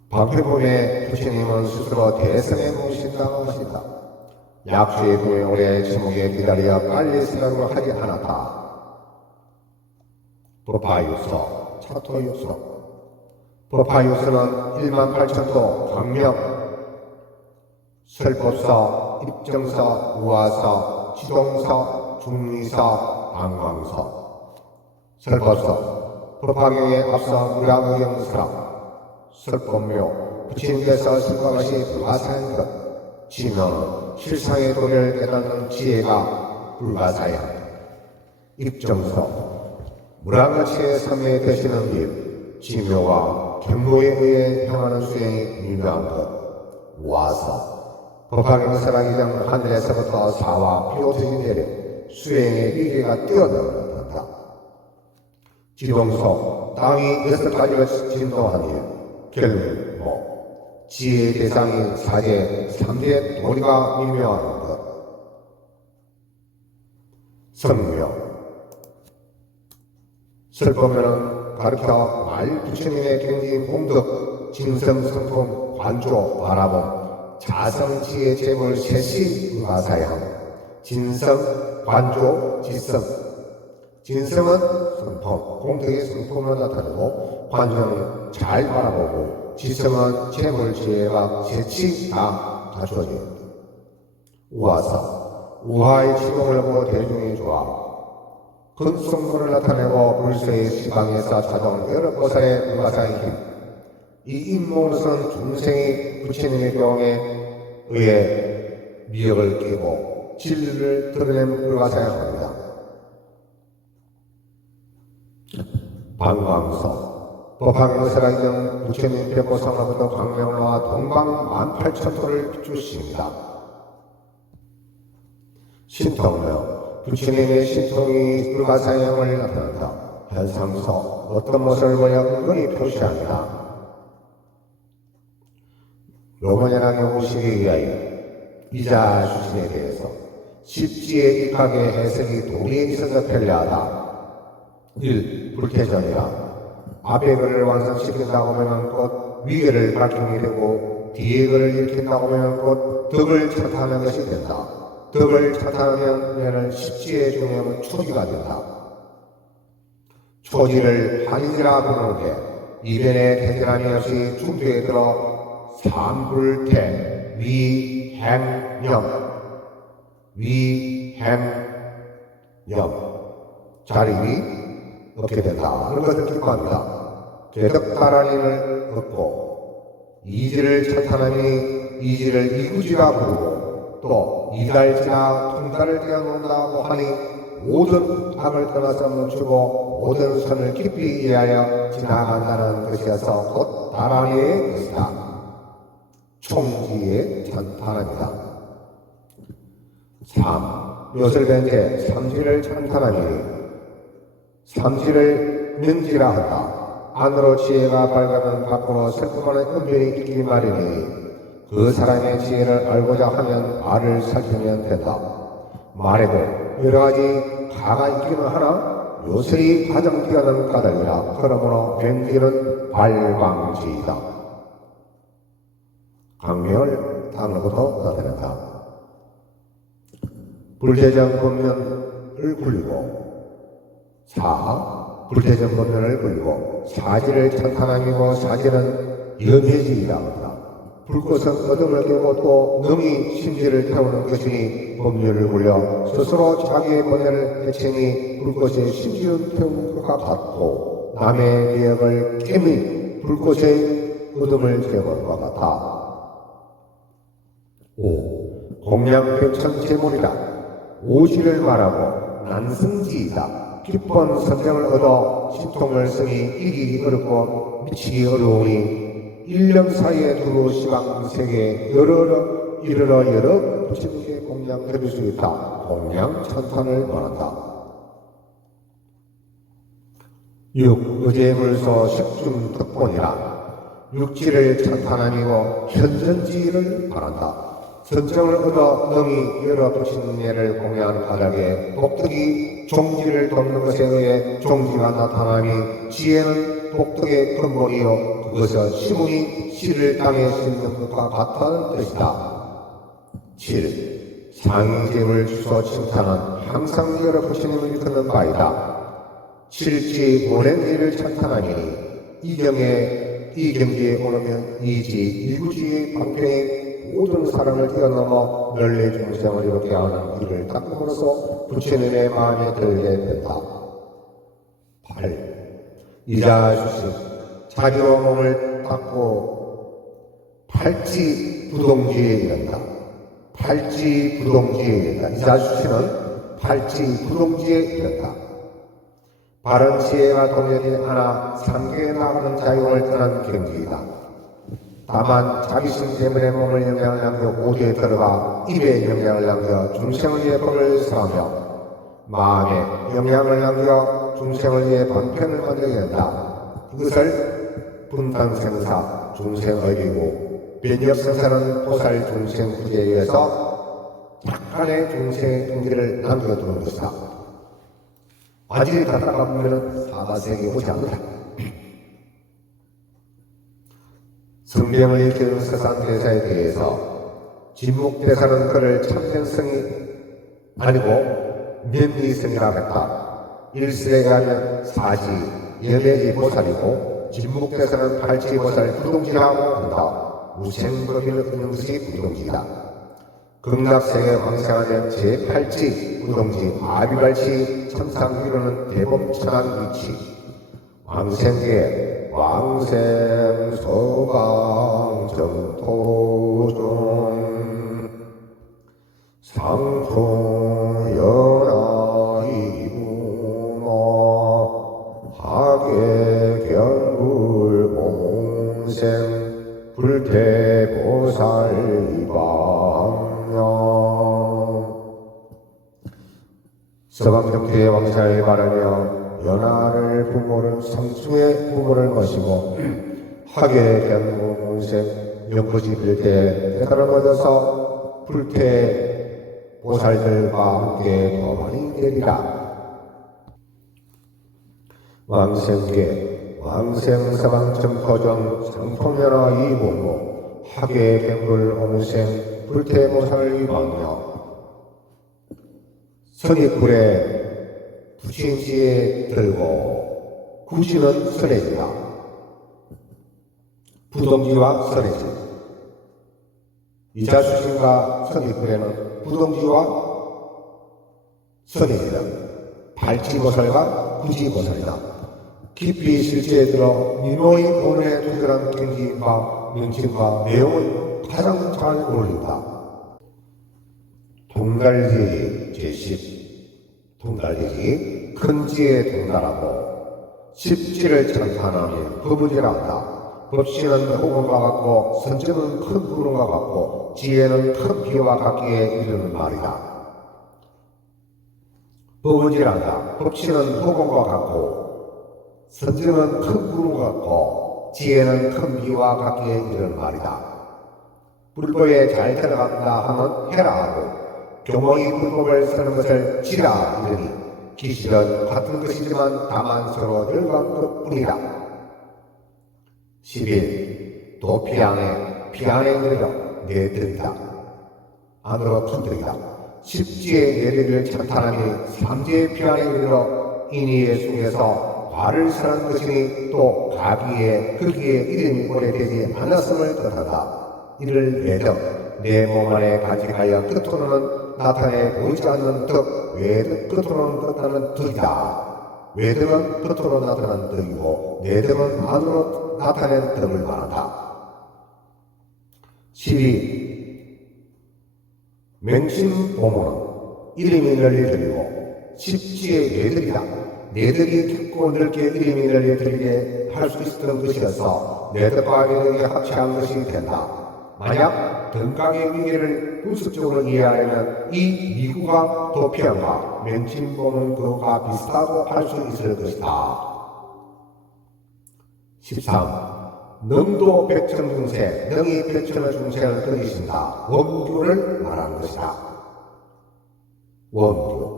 방패범의 부처님은 스스로 대성에 모신다고 하신다. 약수의 꿈에 오래 지목에 기다려 빨리 생각을 하지 않았다. 법화유서, 차토유서 법화유서는 18,000도 강명, 설법서, 입정서, 우화서, 지동서, 중리서, 방광서. 설법서 법화경에 앞서 무량의영서라. 설법묘 부처님께서 설법하시 불가사한 것 지명은 실상의 도리를 깨닫는 지혜가 불가사야. 입정서 무량어치의 삶에 되시는 일 지묘와 경로에 의해 행하는 수행이 유명한 것. 와서 법화경서라기장 하늘에서부터 사와 피오색이 내려 수행의 위계가 뛰어난다. 지동서 땅이 6가지를 진동하니 결모 지혜의 대상인 사제 3대 도리가 미묘한 것. 성묘 설법면은 가르쳐 말 부처님의 경진 공덕 진성 성품 관조 바라봄 자성 지혜 재물 셋이 가사양 진성 관조 지성. 진성은 성품 공덕의 성품을 나타내고 관조는 잘 바라보고 지성은 재물 지혜가 재치 다 갖추어집니다. 우화사, 우화의 지공을 보고 대중이 좋아 근성문을 나타내고 불세의 시방에서 찾아온 여러 보살의 무가사의 힘, 이 임목은 중생이 부처님의 경에 의해 미역을 깨고 진리를 드러낸 불가사의 합니다. 방광서, 법화경서라기는 부처님 벽보상으로부터 광명로와 동방 18,000토를 비추십니다. 신통로, 부처님의 신통이 불가사의 형을 나타낸다. 현상서, 어떤 모습을 보여 은근히 표시합니다. 로마냐나 경우식에 의하여 이자 주신에 대해서 십지의 입학의 해석이 도리에 있어서 편리하다. 1. 불태전이라 앞에 글을 완성시킨다고 하면 곧 위계를 밝힘이 되고 뒤에 글을 일으킨다고 하면 곧 덕을 찬탄하는 것이 된다. 덕을 찬탄하면 십지의 중요한 초지가 된다. 초지를 한이지라 부르는데 이변에 태진함이 없이 중두에 들어 삼불태 위행념 자립이 얻게 된다. 그런 것을 기뻐합니다. 개덕다란 힘을 얻고 이지를 찬탄하니 이지를 이구지라 부르고 또 이달지나 통달을 뛰어논다고 하니 모든 악을 떠나서 멈추고 모든 선을 깊이 이해하여 지나간다는 것이어서 곧 다란이의 것이다. 총지의 찬탄합니다. 3. 묘설변태 삼지를 찬탄하니 삼지를 면지라 한다. 안으로 지혜가 밝으면 밖으로 슬픔하는 은변이 있기 마련이니 그 사람의 지혜를 알고자 하면 알을 살피면 된다. 말에도 여러가지 가가 있기는 하나 요술이 가장 뛰어난 까닭이라. 그러므로 면지는 발광지이다. 강명을 다음으로부터 나타낸다. 불대전 권면을 굴리고 불대전 권면을 굴리고 사지를 찬탄함이고 사지는 염해지이라 한다. 불꽃은 어둠을 깨고 또 능히 심지를 태우는 것이니 법률을 굴려 스스로 자기의 번뇌를 해치니 불꽃의 심지를 태우는 것과 같고 남의 미역을 깨미 불꽃의 어둠을 깨는 것과 같아. 5. 공양백천제물이다. 오지를 말하고 난승지이다. 기쁜 선정을 얻어 신통을 쓰니 이기기 어렵고 미치기 어려우니 1년 사이에 두루 시방세계에 이르러 여러 부처님께 공양드릴 수 있다. 공양천탄을 말한다. 6. 의제물소 식중특본이라 육지를 찬탄함이고 현전지를 말한다. 선정을 얻어 능히 여러 부친예를 공양한 가닥에 복덕이 종지를 돕는 것에 의해 종지가 나타나니 지혜는 복덕의 근본이요 그것은 시문이 씨를 땅에 심는 것과 같다는 뜻이다. 7. 상의제물 주소 칭찬은 항상 여러 부친님을 일컫는 바이다. 칠지 오랜지를 찬탄하니 이경지에 오르면 이지 일구지의 방편에 모든 사람을 뛰어넘어 널리 중생을 이롭게 하는 일을 닦음으로써 부처님의 마음에 들게 된다. 8. 이자주식 자기로 몸을 닦고 팔지부동지에 이른다. 팔지부동지에 이른다. 이자주식은 팔지부동지에 이른다. 바른 지혜가 동력이 하나 상계에 나가는 자유를 떠난 경지이다. 다만 자기심 때문에 몸을 영향을 남겨 오두에 들어가 입에 영향을 남겨 중생을 위해 법을 사하며 마음에 영향을 남겨 중생을 위해 방편을 만들게 된다. 이것을 분단생사 중생의이고 변력생사는 보살 중생 후제에 의해서 약간의 중생의 경지를 남겨두는 것이다. 아직 가다가 보면 사바세계에 오지 않는다. 성경을 일깨우는 서산대사에 대해서 진묵대사는 그를 참견성이 아니고 면미성이라고 했다. 일설에 의하면 사지, 연해지 보살이고 진묵대사는 팔치보살 부동지라고 한다. 우생법인을 끊는 것이 부동지이다. 극락세계 왕생하는 제8지 부동지 아비발치 천상위로는 대범천왕위치 왕생계 왕생서방정토존 상토연하이부마 하계경불옹생 불태보살이방명 서방정토의 왕사에 말하며 연하를 부모를 성충의 부모를 모시고 하계 견무문생 명부지 빌때 깨달음 얻어서 불태 보살들과 함께 더 많이 되리라. 왕생계 왕생서방정토전 상통연하 이공모 하계 견물 오문생 불태 보살이방며 선입굴에 부친지에 들고 구지는 선해지다. 부동지와 선해지 이자수신과 선입굴에는 부동지와 선해지다. 발치보살과 구지보살이다. 깊이 실제에 들어 미모의 본의 특별한 경지와 명칭과 내용을 가장 잘 어울린다. 동달지 제10 동달지지 큰지에 동달하고 십지를 찬탄하며 법은지라 한다. 법시는 호금과 같고 선정은 큰 구름과 같고 지혜는 큰 비와 같기에 이르는 말이다. 법은지라 한다. 법시는 호금과 같고 선정은 큰 구름과 같고 지혜는 큰 비와 같기에 이르는 말이다. 불법에 잘 들어간다 하면 해라 하고 경호의 불법을 쓰는 것을 지라 이르니 기실은 같은 것이지만 다만 서로 열간 것뿐이라. 11. 도피안에 피안에 내려 내들이다. 안으로 터뜨리다. 십지의 내리를 찬탄하니 삼지의 피안에 내려 인의의 속에서 과를 사는 것이니 또 가기에 흙기에 이름이 오래되지 않았음을 뜻하다. 이를 외덕 내 몸 안에 가직하여 끝으로는 나타내 보이지 않는 덕 외덕 끝으로는 나타나는 덕이다. 외덕은 끝으로 나타나는 덕이고 내덕은 안으로 나타낸 덕을 말한다. 12. 맹신보모는 이름이 널리 들리고 십지의 내덕이다. 내덕이 깊고 넓게 이름이 널리 들리게 할 수 있었던 것이어서 내덕과 외덕이 합치한 것이 된다. 만약 등각의 위계를 분석적으로 이해하려면 이 미구가 도피함과 맹신보는 그거가 비슷하고 할 수 있을 것이다. 13. 능도 백천중생, 능이 백천의 중생을 끊이신다. 원규를 말하는 것이다. 원규.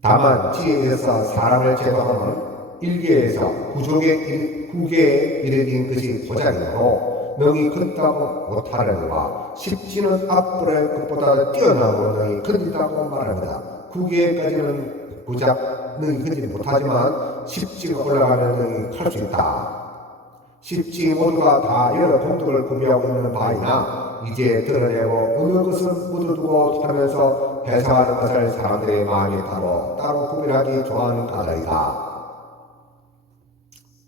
다만 지혜에서 사람을 제거하면 일계에서 후계에 이르긴 것이 도자기로 능이 걷다고 못하려니와 십지는 앞불의 것보다 뛰어나고 능이 걷다고 말합니다. 후계까지는 부작 능이 걷지 못하지만 십지가 올라가면 능이 갈 수 있다. 십지 모두가 다 여러 공덕을 구비하고 있는 바이나 이제 드러내고 어느 것은 묻어두고 하면서 해석하는 것을 사람들의 마음에 따로 구별하기 좋아하는 까닭이다.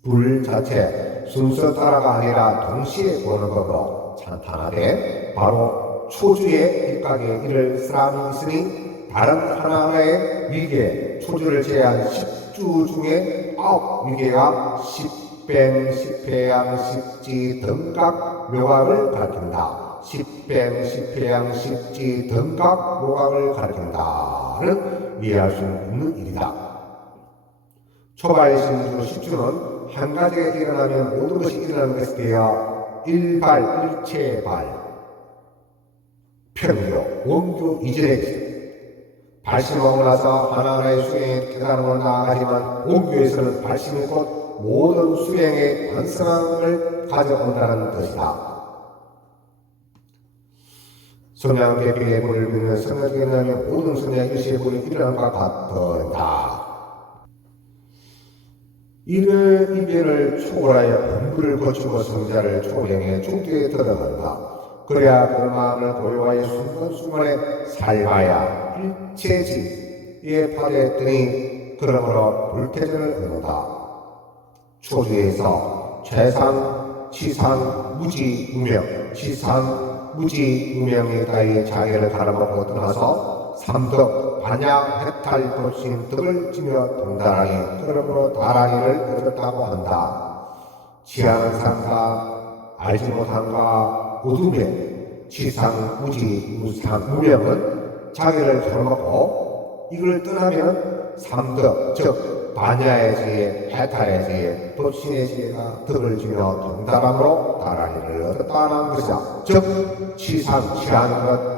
불 자체 순서 따라가 아니라 동시에 보는 것으로 찬탄하되 바로 초주의 일각에 이를 사람이 있으니 다른 하나하나의 위계 초주를 제한 10주 중에 9위계가 십뱅, 십회양, 십지, 등각, 묘각을 가리킨다. 십뱅, 십회양, 십지, 등각, 묘각을 가리킨다는 이해할 수 있는 일이다. 초발 신주 십주는 한 가지가 일어나면 모든 것이 일어나는 것이 되어 일발, 일체발, 평교, 원교 이전의 것. 발심하고 나서 하나하나의 수행에 깨달음으로 나아가지만 원교에서는 발심이 곧 모든 수행의 완성을 가져온다는 것이다. 성냥 대비의 불을 믿으며 성냥에 나면 모든 성냥 일시의 불이 일어난 것 같다. 이는 이별을 초월하여 공부를 거치고 성자를 초령해 중대에 들어간다. 그래야 그 마음을 고요하여 순간순간에 살아야 일체지에 발휘했더니 그러므로 불태전을 얻는다. 초주에서 최상, 치상, 무지, 무명, 치상, 무지, 무명이 다이 자기를 갈아먹고 떠나서 삼덕, 반야, 해탈, 도신 덕을 지며 동다라니, 그러므로 다라니를 얻었다고 한다. 지하는 산가, 알지 못한가, 어둠에, 치상, 무지, 무상, 무명은 자기를 갈아먹고 이걸 떠나면 삼덕, 즉 반야의 지혜, 해탈의 지혜, 도신의 지혜가 덕을 지며 동다람으로 다라니를 얻었다는 것이다. 즉 치상, 취하는 것,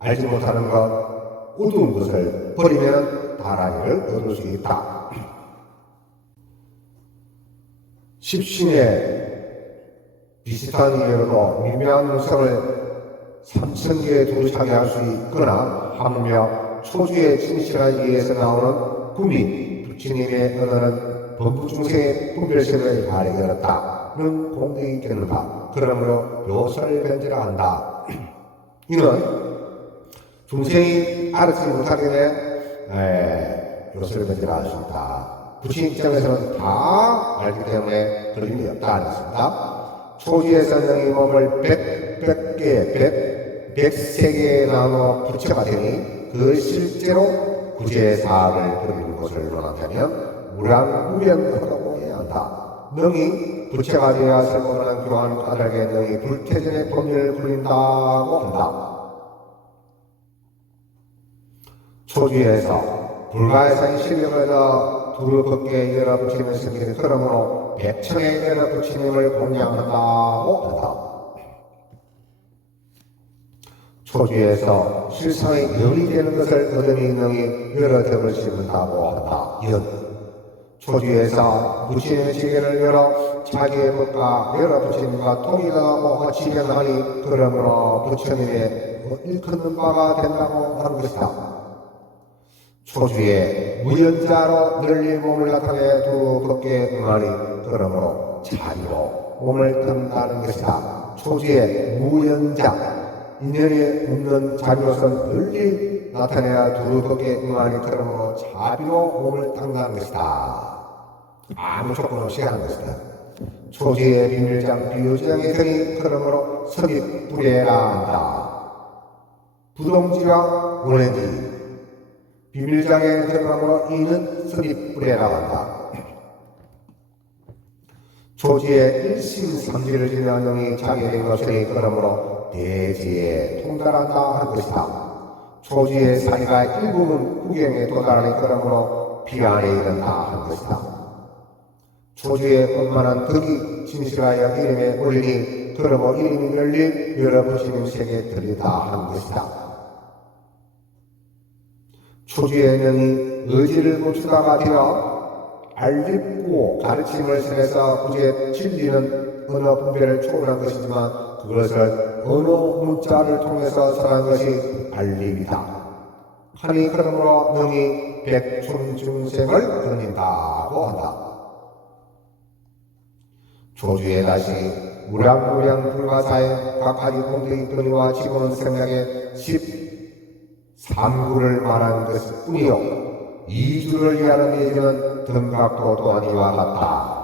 알지 못하는 것, 어두운 것을 버리면 다라니를 얻을 수 있다. 십신의 비슷한 이유로 미묘한 음성을 3000개의 두루차게 할 수 있거나 하물며 초주의 진실한 이해에서 나오는 꿈이 부처님의 언어는 범부중생의 분별심을 가리게 얻었다는 공덕이 되는가. 그러므로 요설 변제라 한다. 이는 중생이 알지 못하기에 요설 변제라 할 수 있다. 부처님 입장에서는 다 알기 때문에 그런 의미 없다 하셨습니다. 초지에서 능히 몸을 100세계에 나눠 부처가 되니 그 실제로 구제의 사업을 벌이는 것을 논한다면 무량무변하다고 해야 한다. 능히 부처가 되어야 설법하는 교환 까닭에 능히 불태전의 법률을 부린다고 한다. 초지에서 불가에서의 실력을 얻어 두루 법계에 일어나 부처님을 섬기는 그러므로 백천에 일어나 부처님을 공양한다고 한다. 초주에서 실상의 연이 되는 것을 얻으니 능히 여러 덕을 심는다고 한다. 연. 초주에서 부처님의 지혜를 열어 자기의 법과 여러 부처님과 통일하고 지견하니 그러므로 부처님의 일컫는 바가 된다고 하는 것이다. 초주에 무연자로 널리 몸을 나타내 두루 법계에 응하니 그러므로 자리로 몸을 뜬다는 것이다. 초주에 무연자, 인연이 없는 자비로서 널리 나타내야 두루 법계에 응하니 그러므로 자비로 몸을 딴다는 것이다. 아무 조건 없이 하는 것이다. 초주에 비밀장 비유장이 되니 그러므로 선입불예라 한다. 부동지와 원행지 비밀장에 들어가므로 이는 선입불예라고 한다. 초지에 일심삼지를 지내는 능이 자기된 것이니 그러므로 대지에 통달한다 한 것이다. 초지의 사이가 일부분 구경에 도달하니 그러므로 비안에 이른다 한 것이다. 초지의 원만한 덕이 진실하여 이름에 올리니 그러므로 이름이 열린 여러 부처님 세계에 들리다 한 것이다. 초주의 능이 의지를 멈추다가 되어 알립고 가르침을 통해서 구제 진리는 언어 분별을 초월한 것이지만 그것을 언어 문자를 통해서 설한 것이 알립이다. 하니 그러므로 능이 백충중생을 끊는다고 한다. 초주에 다시 무량무량 불가사의 각가지 공덕이 끊이와 지금은 생략의 13구를 말하는 것뿐이요 2주를 이하는 예지는 등각도 또한 이와 같다.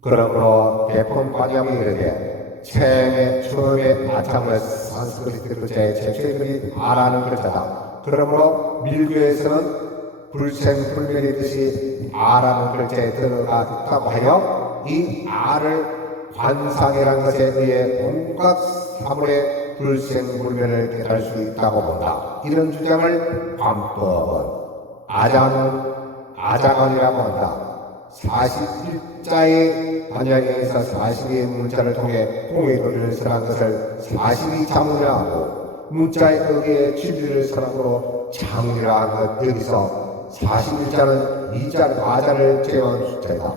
그러므로 대pon반야이 이르되 처음에 아참을 산스크리트 글자의 최초의 글이 아라는 글자다. 그러므로 밀교에서는 불생불멸이듯이 아라는 글자에 들어가 있다고 하여 이 아를 관상이라는 것에 의해 온갖 사물의 불생불멸을 깨달을 수 있다고 본다. 이런 주장을 관법은 아자간이라고 한다. 41자의 반야에서 42의 문자를 통해 공의 도리를 설한 것을 42 자문이라 하고 문자의 의의 진리를 설함으로 자문이라 한 것. 여기서 41자는 2자, 아자를 제외한 숫자이다.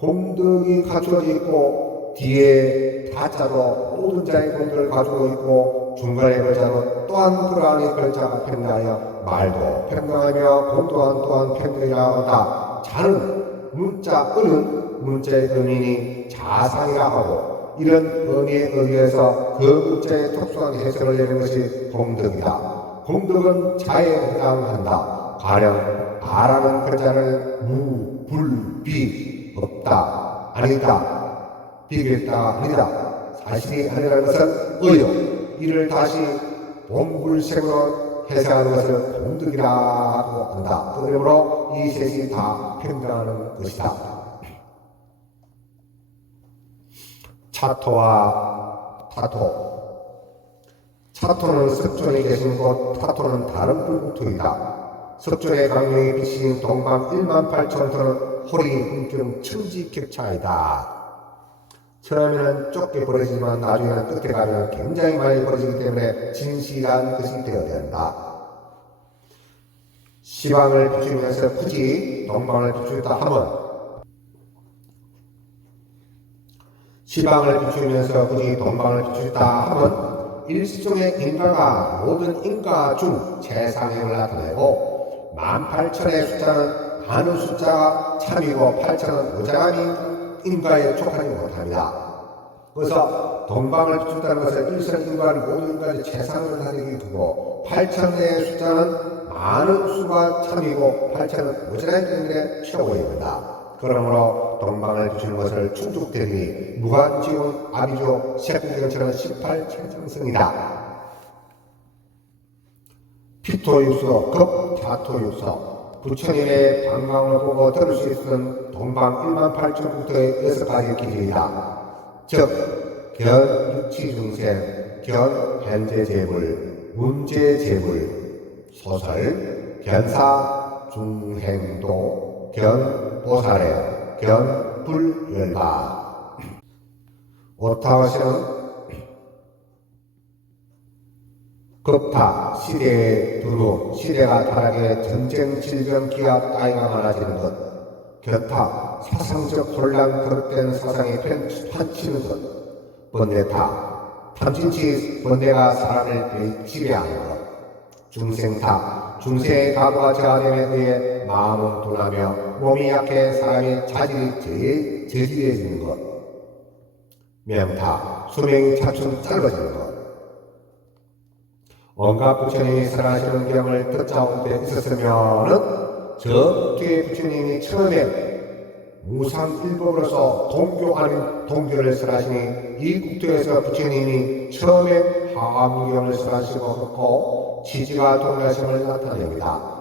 공덕이 갖추어져 있고 뒤에 다자도 모든 자의 공덕을 가지고 있고 중간에 글자로 또한 그러하니 글자가 평등하여 말도 평등하며 공 또한 평등이라 한다. 자는 문자 은은 문자의 의미니 자상이라 하고 이런 의미에 의해서 그 문자의 특수한 해석을 내는 것이 공덕이다. 공덕은 자에 해당한다. 가령 아라는 글자를 무, 불, 비, 없다, 아니다, 비겠다, 아니다, 사실이 아니라는 것은 의요. 이를 다시 본불색으로 해석하는 것을 공덕이라고 한다. 그러므로 이 셋이 다 평등하는 것이다. 차토와 타토. 차토는 석존에 계신 곳, 타토는 다른 불국토이다. 석존의 강령이 비친 동방 18,000토는 호리 인경 천지격차이다. 처음에는 좁게 벌어지지만 나중에는 끝에 가면 굉장히 많이 벌어지기 때문에 진실한 것이 되어야 된다. 시방을 비추면서 굳이 동방을 비추다 하면 시방을 비추면서 굳이 동방을 비추다 하면 일시종의 인가가 모든 인가 중 최상행을 나타내고 18,000의 숫자는 많은 숫자가 참이고 8,000은 무자감인 인가에 촉하지 못합니다. 그래서 동방을 비춘다는 것은 일선 인가를 모든 인가의 최상을 나타내기 두고 8,000의 숫자는 많은 수가 참이고 8,000은 무자감인 때문에 최고입니다. 그러므로 동방을 비추는 것을 충족되니 무관지운 아비조 색구경처럼 18최상승이다. 피토유서 급자토유서 부처님의 방광을 보고 들을 수 있는 동방 18,000부터의 6가지 기질이다. 즉 견육치중생, 견현재재물, 문제재물, 소설, 견사중행도, 견보살의, 견불열바. 오타와시는 급타, 시대의 두루, 시대가 타락해 전쟁, 질병, 기압 따위가 많아지는 것. 견타, 사상적 혼란 거듭된 사상이 판치는 것. 번뇌타, 탐진치 번뇌가 사람을 지배하는 것. 중생타, 중생의 가부가 저하됨에 의해 마음은 둔하며 몸이 약해 사람이 자질이 저질해지는 것. 명타, 수명이 차츰 짧아지는 것. 온갖 부처님이 설하시는 경을 듣자 온 데 있었으면은 저 뒤에 부처님이 처음에 무상일법으로서 동교 아닌 동교를 설하시니 이 국토에서 부처님이 처음에 화엄경을 설하시고 지지가 동일하심을 나타냅니다.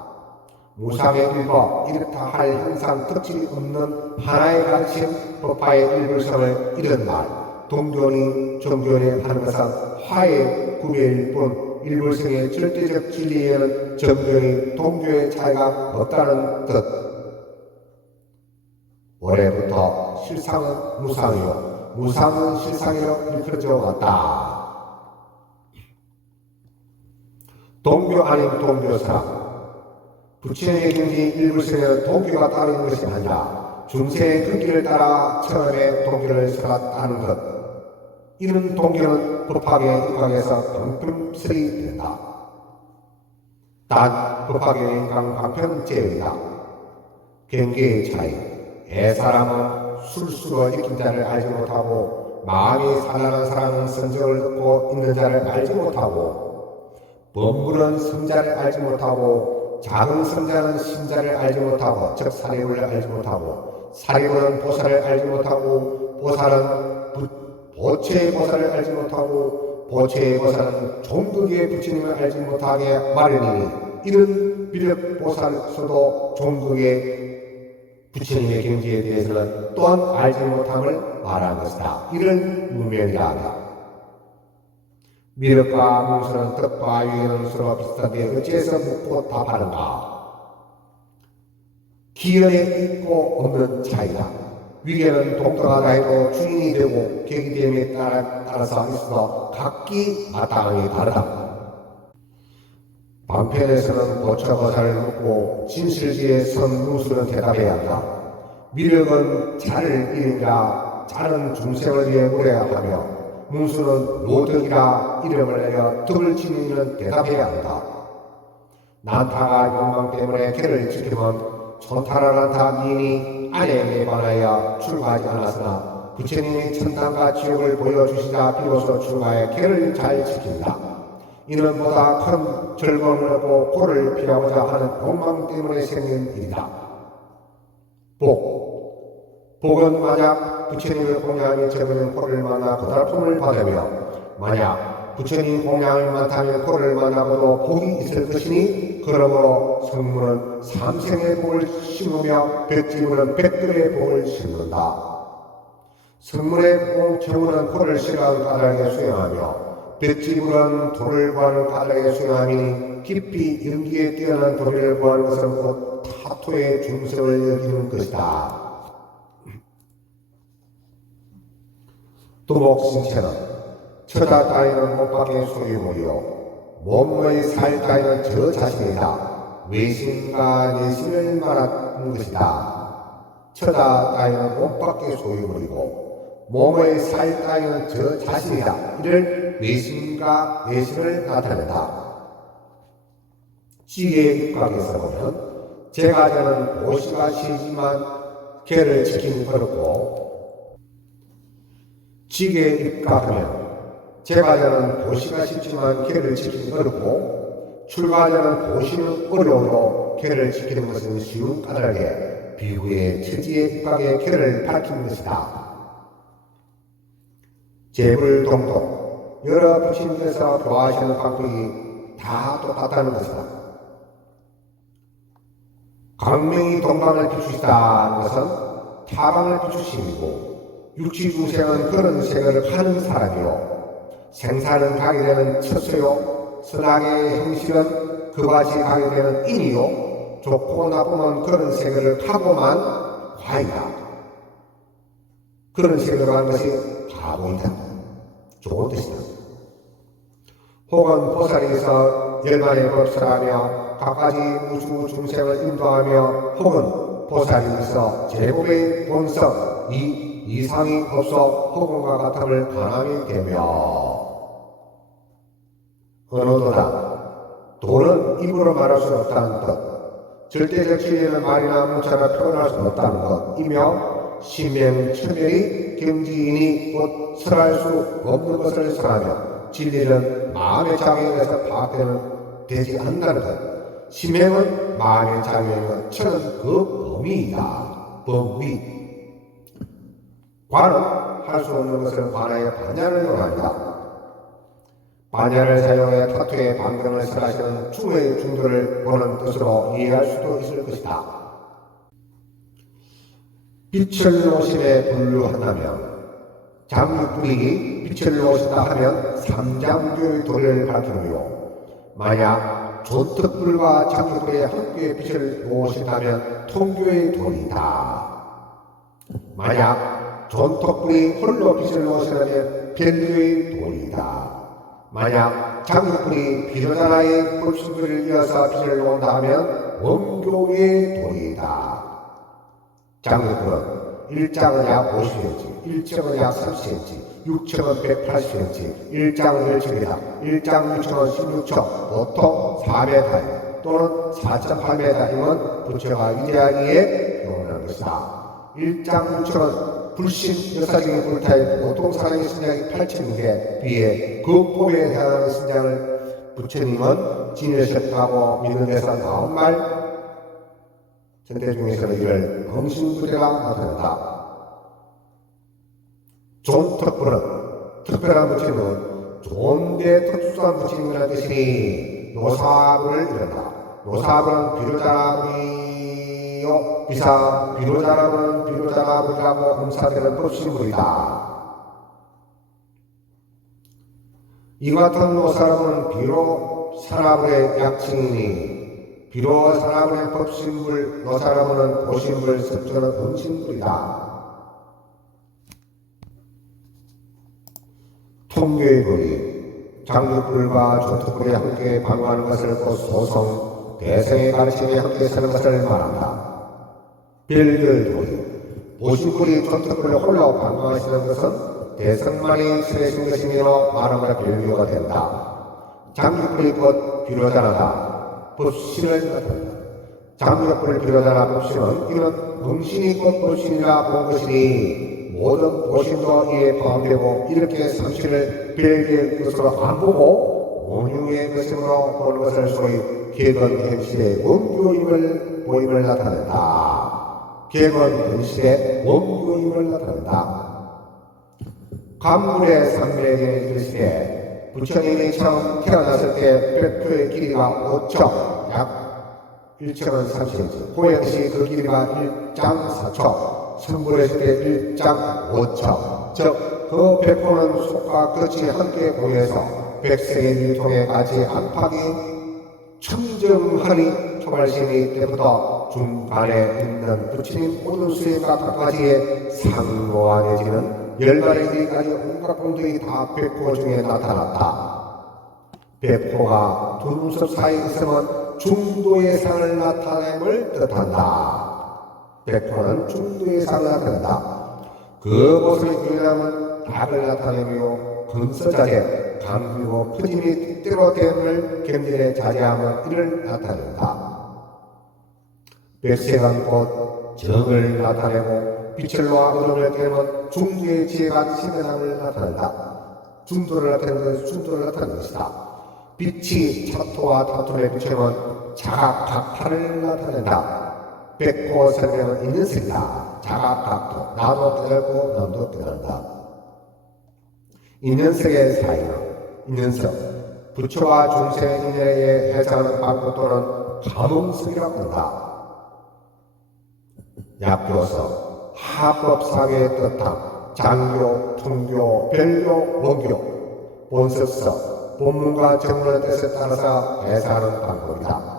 무상의 일법, 이렇다 할 항상 특질이 없는 하나의 가르침 법화의 일불성을 이런 말, 동교니 종교니 하는 것은 화의 구별일 뿐 일불성의 절대적 진리에는 정교의 동교의 차이가 없다는 뜻. 올해부터 실상은 무상이요 무상은 실상이로 일컬어져 왔다. 동교 아닌 동교사. 부처님의 경지 일불성에는 동교가 따르는 것이 아니라 중세의 그 길을 따라 처음에 동교를 설했다는 것. 이는 동교는 법학의 인강에서 방편설이 된다. 단 법학의 인강 방편 제외다. 경계의 차이. 애사람은 술수로 익힌 자를 알지 못하고 마음이 산란한 사람은 성적을 얻고 있는 자를 알지 못하고 범물은 성자를 알지 못하고 작은 성자는 신자를 알지 못하고 즉 사리불을 알지 못하고 사리불은 보살을 알지 못하고 보살은 보체의 보살을 알지 못하고 보체의 보살은 종극의 부처님을 알지 못하게 마련이니 이런 비력보살서도 종극의 부처님의 경지에 대해서는 또한 알지 못함을 말한 것이다. 이를 무명이라 한다. 미륵과 문수는 뜻과 유의는 서로 비슷한데 어찌해서 묻고 답하는가? 기연에 있고 없는 차이다. 위계는 동등하다 해도 주인이 되고 계기됨에 따라서 있어 각기 마땅히 다르다. 방편에서는 보처거사를 묻고 진실지에 선 무술은 대답해야 한다. 미륵은 자를 잃으라 자는 중생을 위해 물어야 하며 문수는 노덕이라 이름을 내려 덕을 지닌 이는 대답해야 한다. 난타가 욕망 때문에 개를 지키면 천타라난타 미인이 아내에게 관하여 출가하지 않았으나 부처님이 천당과 지옥을 보여주시자 비로소 출가해 개를 잘 지킨다. 이는 보다 큰 즐거움을 얻고 고를 피하고자 하는 욕망 때문에 생긴 일이다. 복은 만약 부처님의 공양이 적으면 고를 만나 고달픔을 받으며 만약 부처님 공양이 많다면 고를 만나고도 복이 있을 것이니 그러므로 성문은 삼생의 복을 심으며 백지문은 백들의 복을 심는다. 성문의 공청문은 고를 싫어하는 까닭에 수행하며 백지문은 도를 구하는 까닭에 수행하니 깊이 연기에 뛰어난 도리를 구하는 것은 곧 타토의 중생을 여기는 것이다. 두목신체는 처자 따위는 몸밖에 소유물이요 몸의 살 따위는 저 자신이다. 외심과 내심을 말하는 것이다. 처자 따위는 몸밖에 소유물이고 몸의 살 따위는 저 자신이다. 이를 외심과 내심을 나타낸다. 찌의 입각에서 보면 제가자는 보시가 시지만 개를 지키기 어렵고 지게 입각하면 제가자는 보시가 쉽지만 개를 지키기 어렵고 출가자는 보시는 어려워도 개를 지키는 것은 쉬운 까닭에 비후의 처지의 입각에 개를 밝히는 것이다. 재불동도 여러 부처님께서 교화하시는 방법이 다 똑같다는 것이다. 강명이 동방을 비추시다는 것은 타방을 비추심이고 육지중생은 그런 생을 하는 사람이요 생사는 가게 되는 처소요 선악의 형식은 그것이 가게 되는 인이요 좋고 나쁘면 그런 생을 하고만 화이다. 그런 생을 하는 것이 바보이다. 좋은 뜻이다. 혹은 보살에서 열반의 법설하며 각가지 우주 중생을 인도하며 혹은 보살에서 제법의 본성 이상이 없어 허공과 같음을 가늠이 되며 언어도다. 도는 입으로 말할 수 없다는 것 절대적 진리는 말이나 문자나 표현할 수 없다는 것이며 신명천멸이 경지이니 곧 설할 수 없는 것을 설하며 진리는 마음의 작용에서 파악되지 않는다는 것 신명은 마음의 작용이며 천은 그 범위이다. 범위 관은 할 수 없는 것은 관하여 반야를 용한다. 반야를 사용해 타투의 반경을 설하시는 중의 중도를 보는 뜻으로 이해할 수도 있을 것이다. 빛을 놓으심에 분류한다면 장육불익이 빛을 놓으신다 하면 삼장교의 도리를 가르치므요 만약 조특불과 장육불이 함께 빛을 놓으신다면 통교의 도리이다. 만약 존톡불이 홀로 빛을 놓으시면 별류의 도리이다. 만약 장육불이 비로자나의 법신들을 이어서 빛을 놓은다 하면 원교의 도리이다. 장육불은 1장은 약 50cm, 1층은 약 30cm, 6층은 180cm, 1장은 10층이다. 1장 6층은 16층, 보통 4m 또는 4.8m이면 부처가 위대하기에 표현하는 것이다. 1장 6층은 불신 여사적인 불타에 보통 사랑의 신장이 8층인데 비에 그 법에 해당하는 신장을 부처님은 지내셨다고 믿는 데서 나온 말 전대 중에서는 이를 응신부대가 나타낸다. 존특불은 특별한 부처님은 존대 특수한 부처님이라는 뜻이니 노사불을 이른다. 노사불은 비로자불이요 비로자라불은 비로자라불이라고 음사되는 법신불이다. 이 같은 노사라불은 비로 산화불의 약칭이니 비로 산화불의 법신불 노사라불은 보신불 습조는 음신불이다. 통교의 불이 장육불과 조특불이 함께 방어하는 것을 곧 소성, 대성의 가르침에 함께 서는 것을 말한다. 별별 도리, 보신불이 조특불을 홀로 방어하시는 것은 대성만이 쓰내신 것이므로 말하므로 별교가 된다. 장육불이 곧 비로자나다. 법신을 나타낸다. 장육불을 비로자나 법신은 이는 범신이 곧 법신이라 본 것이니 모든 보신도 이에 포함되고 이렇게 삼신을 별개의 것으로 안 보고 원흉의 것으로 보는 것을 소위 객은 현실의 원교임을 보임을 나타낸다. 객은 현실의 원교임을 나타낸다. 간물의 삼매에게 이르시되 부처님이 처음 태어났을 때 백표의 길이가 5초, 약 1층은 30cm, 고행시 그 길이가 1장 4초, 성불했을 때 1장 5초, 즉 그 백호는 속과 끝이 함께 공해서 백색의 일통에 같이 안팎이 청정하니 초발심이 때부터 중간에 있는 부처님 모든 수의 각각까지의 상고와 내지는 열반의 길이까지 온갖 공들이 다 백호 중에 나타났다. 백호가 두 눈썹 사이에 있으면 중도의 상을 나타냄을 뜻한다. 백호는 중도의 상을 나타낸다. 그 모습의 유일함은 닭을 나타내며 근서자재, 강이고 퍼짐이 뜻대로 됨을 경전에 자제하면 이를 나타낸다. 백색은 곧 정을 나타내고 빛을 놓아 어둠을 깨면 중도의 지혜가 신선함을 나타낸다. 중도를 나타내는 것은 중도를 나타내는 것이다. 빛이 차토와 타토를 비추면 자각각파를 나타낸다. 백호 설명은 있는 색이다. 자각각토, 나도 깨달고 남도 깨달다. 인연색의 사이는 인연석, 부처와 중생의 인연에 해당하는 방법 또는 감흥성이라고 한다. 약교서, 하법상의 뜻함, 장교, 통교, 별교, 원교, 본석서, 본문과 정문의 뜻에 따라서 해석하는 방법이다.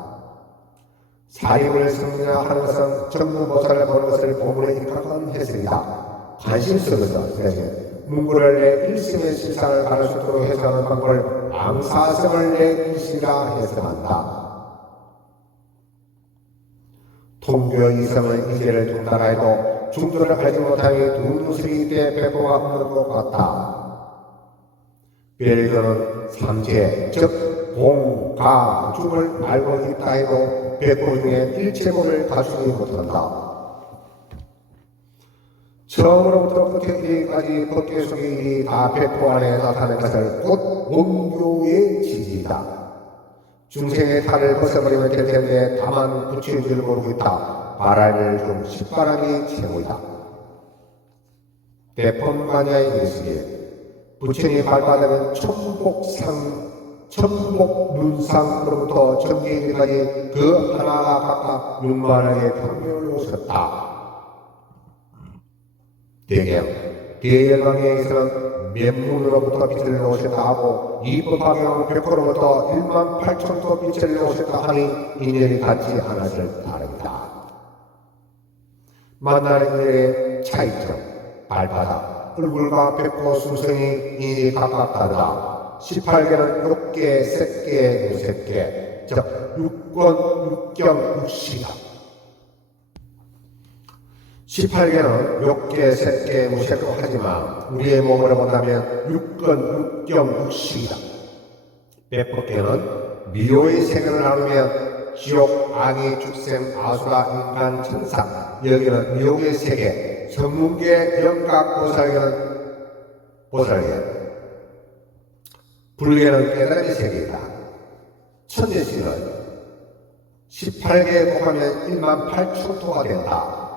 사립을 성리하는 것은 정문보살을 보는 것을 본문에 입각한 해석이다. 관심 속에서 문구를 내 일심의 실상을 가를 수 있도록 해석하는 방법을 앙사성을 내 일시라 해석한다. 통교 이성은 이제를 둔다라 해도 중도를 알지 못하니 두 눈썹이 때 백호가 없는 것 같다. 별교는 삼재, 즉 공, 가, 중을 알고 있다 해도 백호 중에 일체공을 갖추지 못한다. 처음으로부터 끝까지 법계 속의 일이 다 백호 안에 나타낸 것을 곧 원교의 지지이다. 중생의 탈을 벗어버리면 될 텐데 다만 부처인 줄 모르고 있다. 바람을 좀 십바람이 최고이다. 대pon간야의 이르시기에 부처님이 발받은 천복눈상으로부터 천계일까지 그 하나가 각각 6만원의 평면을 오셨다. 대경, 대열방에서는 면문으로부터 빛을 놓으셨다 하고 이법화경 백호로부터 18,000도 빛을 놓으셨다 하니 인연이 같지 않았을 따름이다. 만나는 인연의 차이점, 발바닥, 얼굴과 백호 숨성이 인연이 각각 다르다. 18개는 6개, 셋개, 무색개, 즉 육권, 육경, 육시다. 18개는 6개, 3개, 무색고 하지만 우리의 몸으로 본다면 육권, 육경, 육시이다. 100개는 미호의 세계를 나누면 지옥, 악의, 축생, 아수라, 인간, 천사, 여기는 미혹의 세계, 성문계, 영각, 보살계, 불계는 깨달음의 세계이다. 천재신은 18개 곱하면 18,000토가 된다.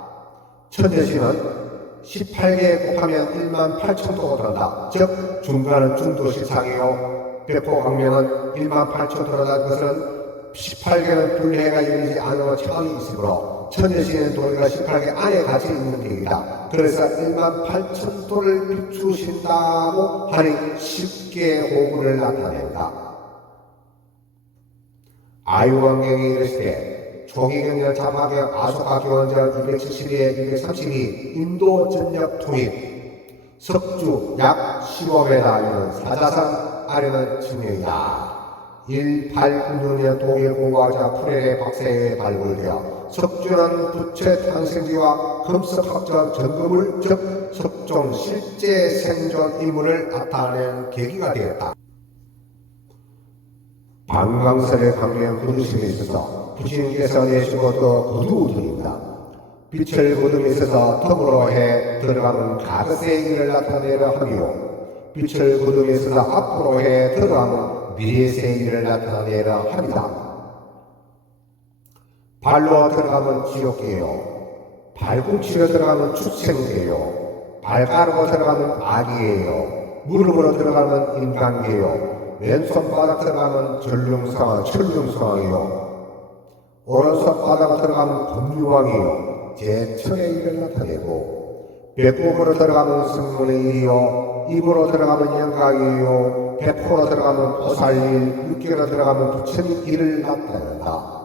천재신은 18개 곱하면 18,000토가 된다. 즉 중간은 중도 실상이요 백호 강명은 18,000토라는 것은 18개는 불해가 열리지 않으면 차원이 있으므로 천재신의 도리가 18개 안에 같이 있는 계기다. 그래서 18,000토를 비추신다고 하니 쉽게 호구를 나타낸다. 아유왕경이 이르시되 초기경전 자파경 아소가경전 272에 232 인도 전역 통일 석주 약 15m 이는 사자산 아래는 증명이다. 1896년 독일 공과자 프레레 박사에 발굴되어 석주는 부처 탄생지와 금석학적 점검을 즉 석종 실제 생존 인물을 나타내는 계기가 되었다. 방광설에 강조한 부두심에 있어서 부처님께서 내신 것도 부두우tun입니다. 빛을 거둠에 있어서 턱으로 해 들어가는 가르세의 일을 나타내려 하며 빛을 거둠에 있어서 앞으로 해 들어가는 미래의 일을 나타내려 합니다. 발로 들어가면 지옥계요, 발꿈치로 들어가면 축생계요, 발가락으로 들어가면 악이에요, 무릎으로 들어가면 인간계요, 왼손바닥 들어가면 천륜성왕이요, 오른손바닥으로 들어가면 법유왕이요, 제천의 일을 나타내고, 배꼽으로 들어가면 승문의 일이요, 입으로 들어가면 영각이요, 배포로 들어가면 보살일, 육계로 들어가면 부처님 일을 나타낸다.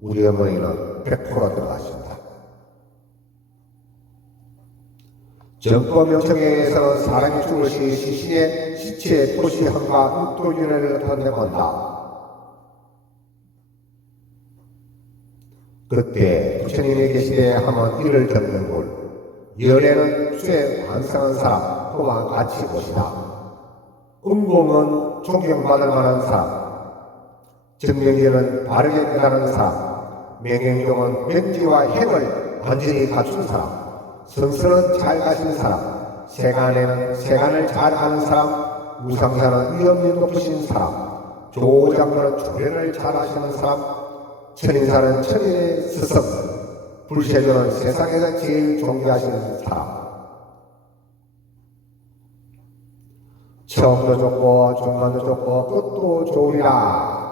우리 어머니는 배포로 들어가신다. 정법명청에서는 사람이 죽을 시 시신의 시체의 표시함과 육도윤회를 나타내고 한다. 그때 부처님이 계시되 하면 이를 듣는 굴, 열애는 수에 완성한 사람 또한 같이 것이다. 음공은 존경받을 만한 사람, 정명제는 바르게 깨달은 사람, 명행경은 명지와 행을 완전히 갖춘 사람, 성서는 잘 가진 사람, 세간에는 세간을 잘 아는 사람, 무상사는 위엄이 높으신 사람, 조장로는 조례를 잘 하시는 사람, 천인사는 천인의 스승, 불세조는 세상에서 제일 존귀하시는 사람. 처음도 좋고 중간도 좋고 끝도 좋으리라.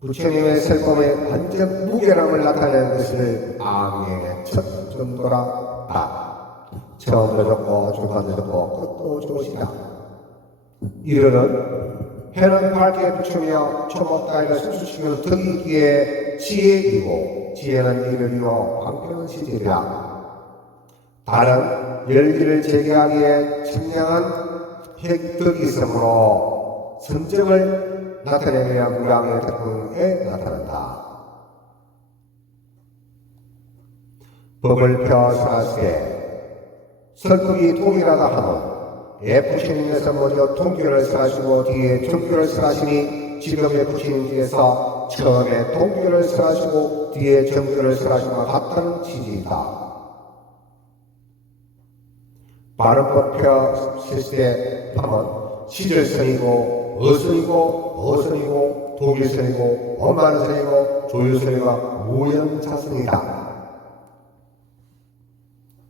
부처님의 슬픔의 완전 무결함을 나타내는 것을 악행의 첫 전도라. 처음도 좋고 중간도 좋고 끝도 좋으시다. 이르는 해는 밝게 비추며 초목 따위를 숨쉬면 덕이 있기에 지혜이고 지혜는 이르리요 방편은 시질이라. 달은 열기를 재개하기에 청량한 덕이 있으므로 선정을 나타내야 무량의 대풍에 나타난다. 법을 펴설하시되 설국이 통일하다 하면 부처님께서 먼저 통교를 설하시고 뒤에 정교를 설하시니 지금의 부처님께서 처음에 통교를 설하시고 뒤에 정교를 설하시고 같다는 취지이다. 바른법 펴실시되 하면 시절선이고 어선이고 독일선이고 엄한선이고 조유선이고 무연자선이다.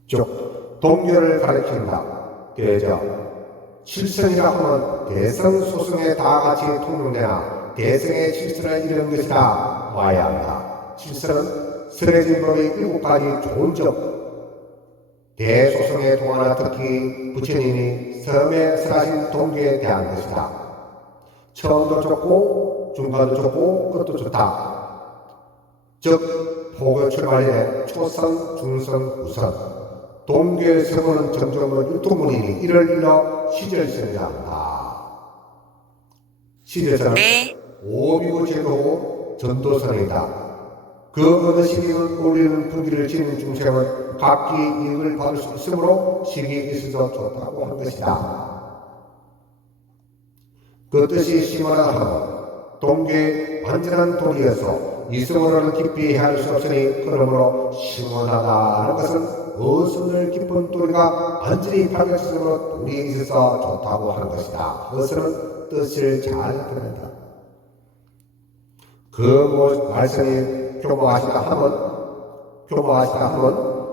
즉 동교를 가리킨다. 그래서 칠선이라 하면 대성소승에 다 같이 통용되나 대성의 칠선을 이루는 것이다 와야 한다. 칠선은 설해진 법의 7가지 좋은 점, 대소승의 동화나 특히 부처님이 섬에 설하신 동교에 대한 것이다. 처음도 좋고 중간도 좋고 끝도 좋다. 즉 포교 출발에 초선, 중선, 우선 동교의 성은 점점은 유토문이니 이를 일러 시절선이라 한다. 시절선은 오비고 제도고 전도선이다. 그 어느 시기는 우리는 불기를 지닌 중생은 각기 이익을 받을 수 있으므로 시기에 있어서 좋다고 한 것이다. 그 뜻이 심하다 하면 동교의 완전한 도리여서 이승으로는 깊이 헤아릴 수 없으니 그러므로 심원하다는 것은 어선을 깊은 도리가 완전히 밝혀졌으므로 도리에 있어서 좋다고 하는 것이다. 어선은 뜻을 잘 나타낸다. 그 말씀이 교모하시다 하면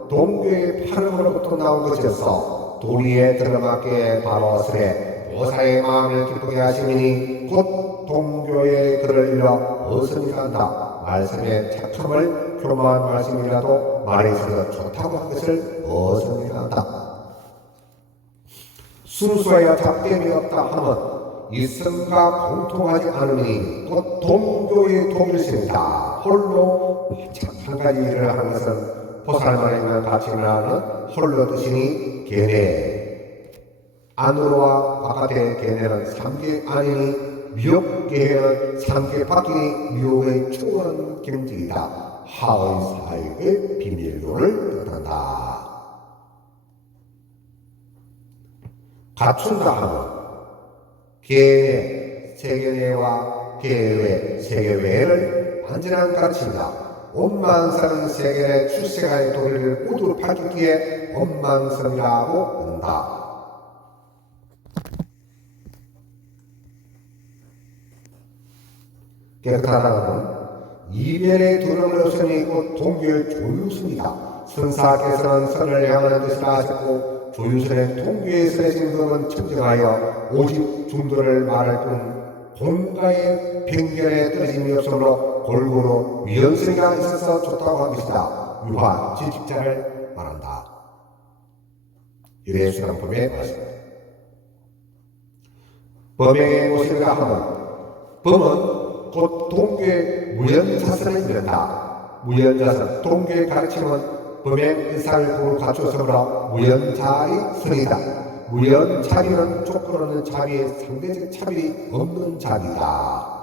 동교의 파름으로부터 나온 것이어서 도리에 들어맞게 바로 설에 보살의 마음을 기쁘게 하시니 곧 동교의 글을 일러 어선이라 한다. 말씀의 착함을 교모한 말씀이라도 말에 있어서 좋다고 한 것을 어선이라 한다. 순수하여 잡됨이 없다 하면 이성과 공통하지 않으니 곧 동교의 동일성이다. 홀로 한 가지 일을 하는 것은 보살만 있는 가치라는 홀로 드시니 계내 안으로와 바깥의 계내는 삼계 아니니 미혹계에는 상계박인이 미혹의 초월한 경지이다. 하의 사육의 비밀로를 뜻한다. 갖춘다 하면 계외, 세계내와 계외, 세계외를 완전한 가르친다. 원만선은 세계의 출세가의 도리를 모두 밝히기에 원만선이라고 한다. 깨끗하다는 이변의 두려움을 없으니 곧 동교의 조유선이다. 선사께서는 선을 향하는 뜻이라 하셨고 조유선의 동교의 선의 생각은 청정하여 오직 중도를 말할 뿐 공가의 편견에 떨어짐이 없으므로 골고루 위헌성이가 있어서 좋다고 한 것이다. 유화 지식자를 말한다. 유래수상법의 말씀. 범행의 모습이라 하면 범은 곧 동교의 무연자선을 이른다. 무연자선, 동교의 가르침은 범행 의사를 도로 갖추어서므로 무연자의 선이다. 무연자비는 조건 없는 자비의 상대적 차별이 없는 자비다.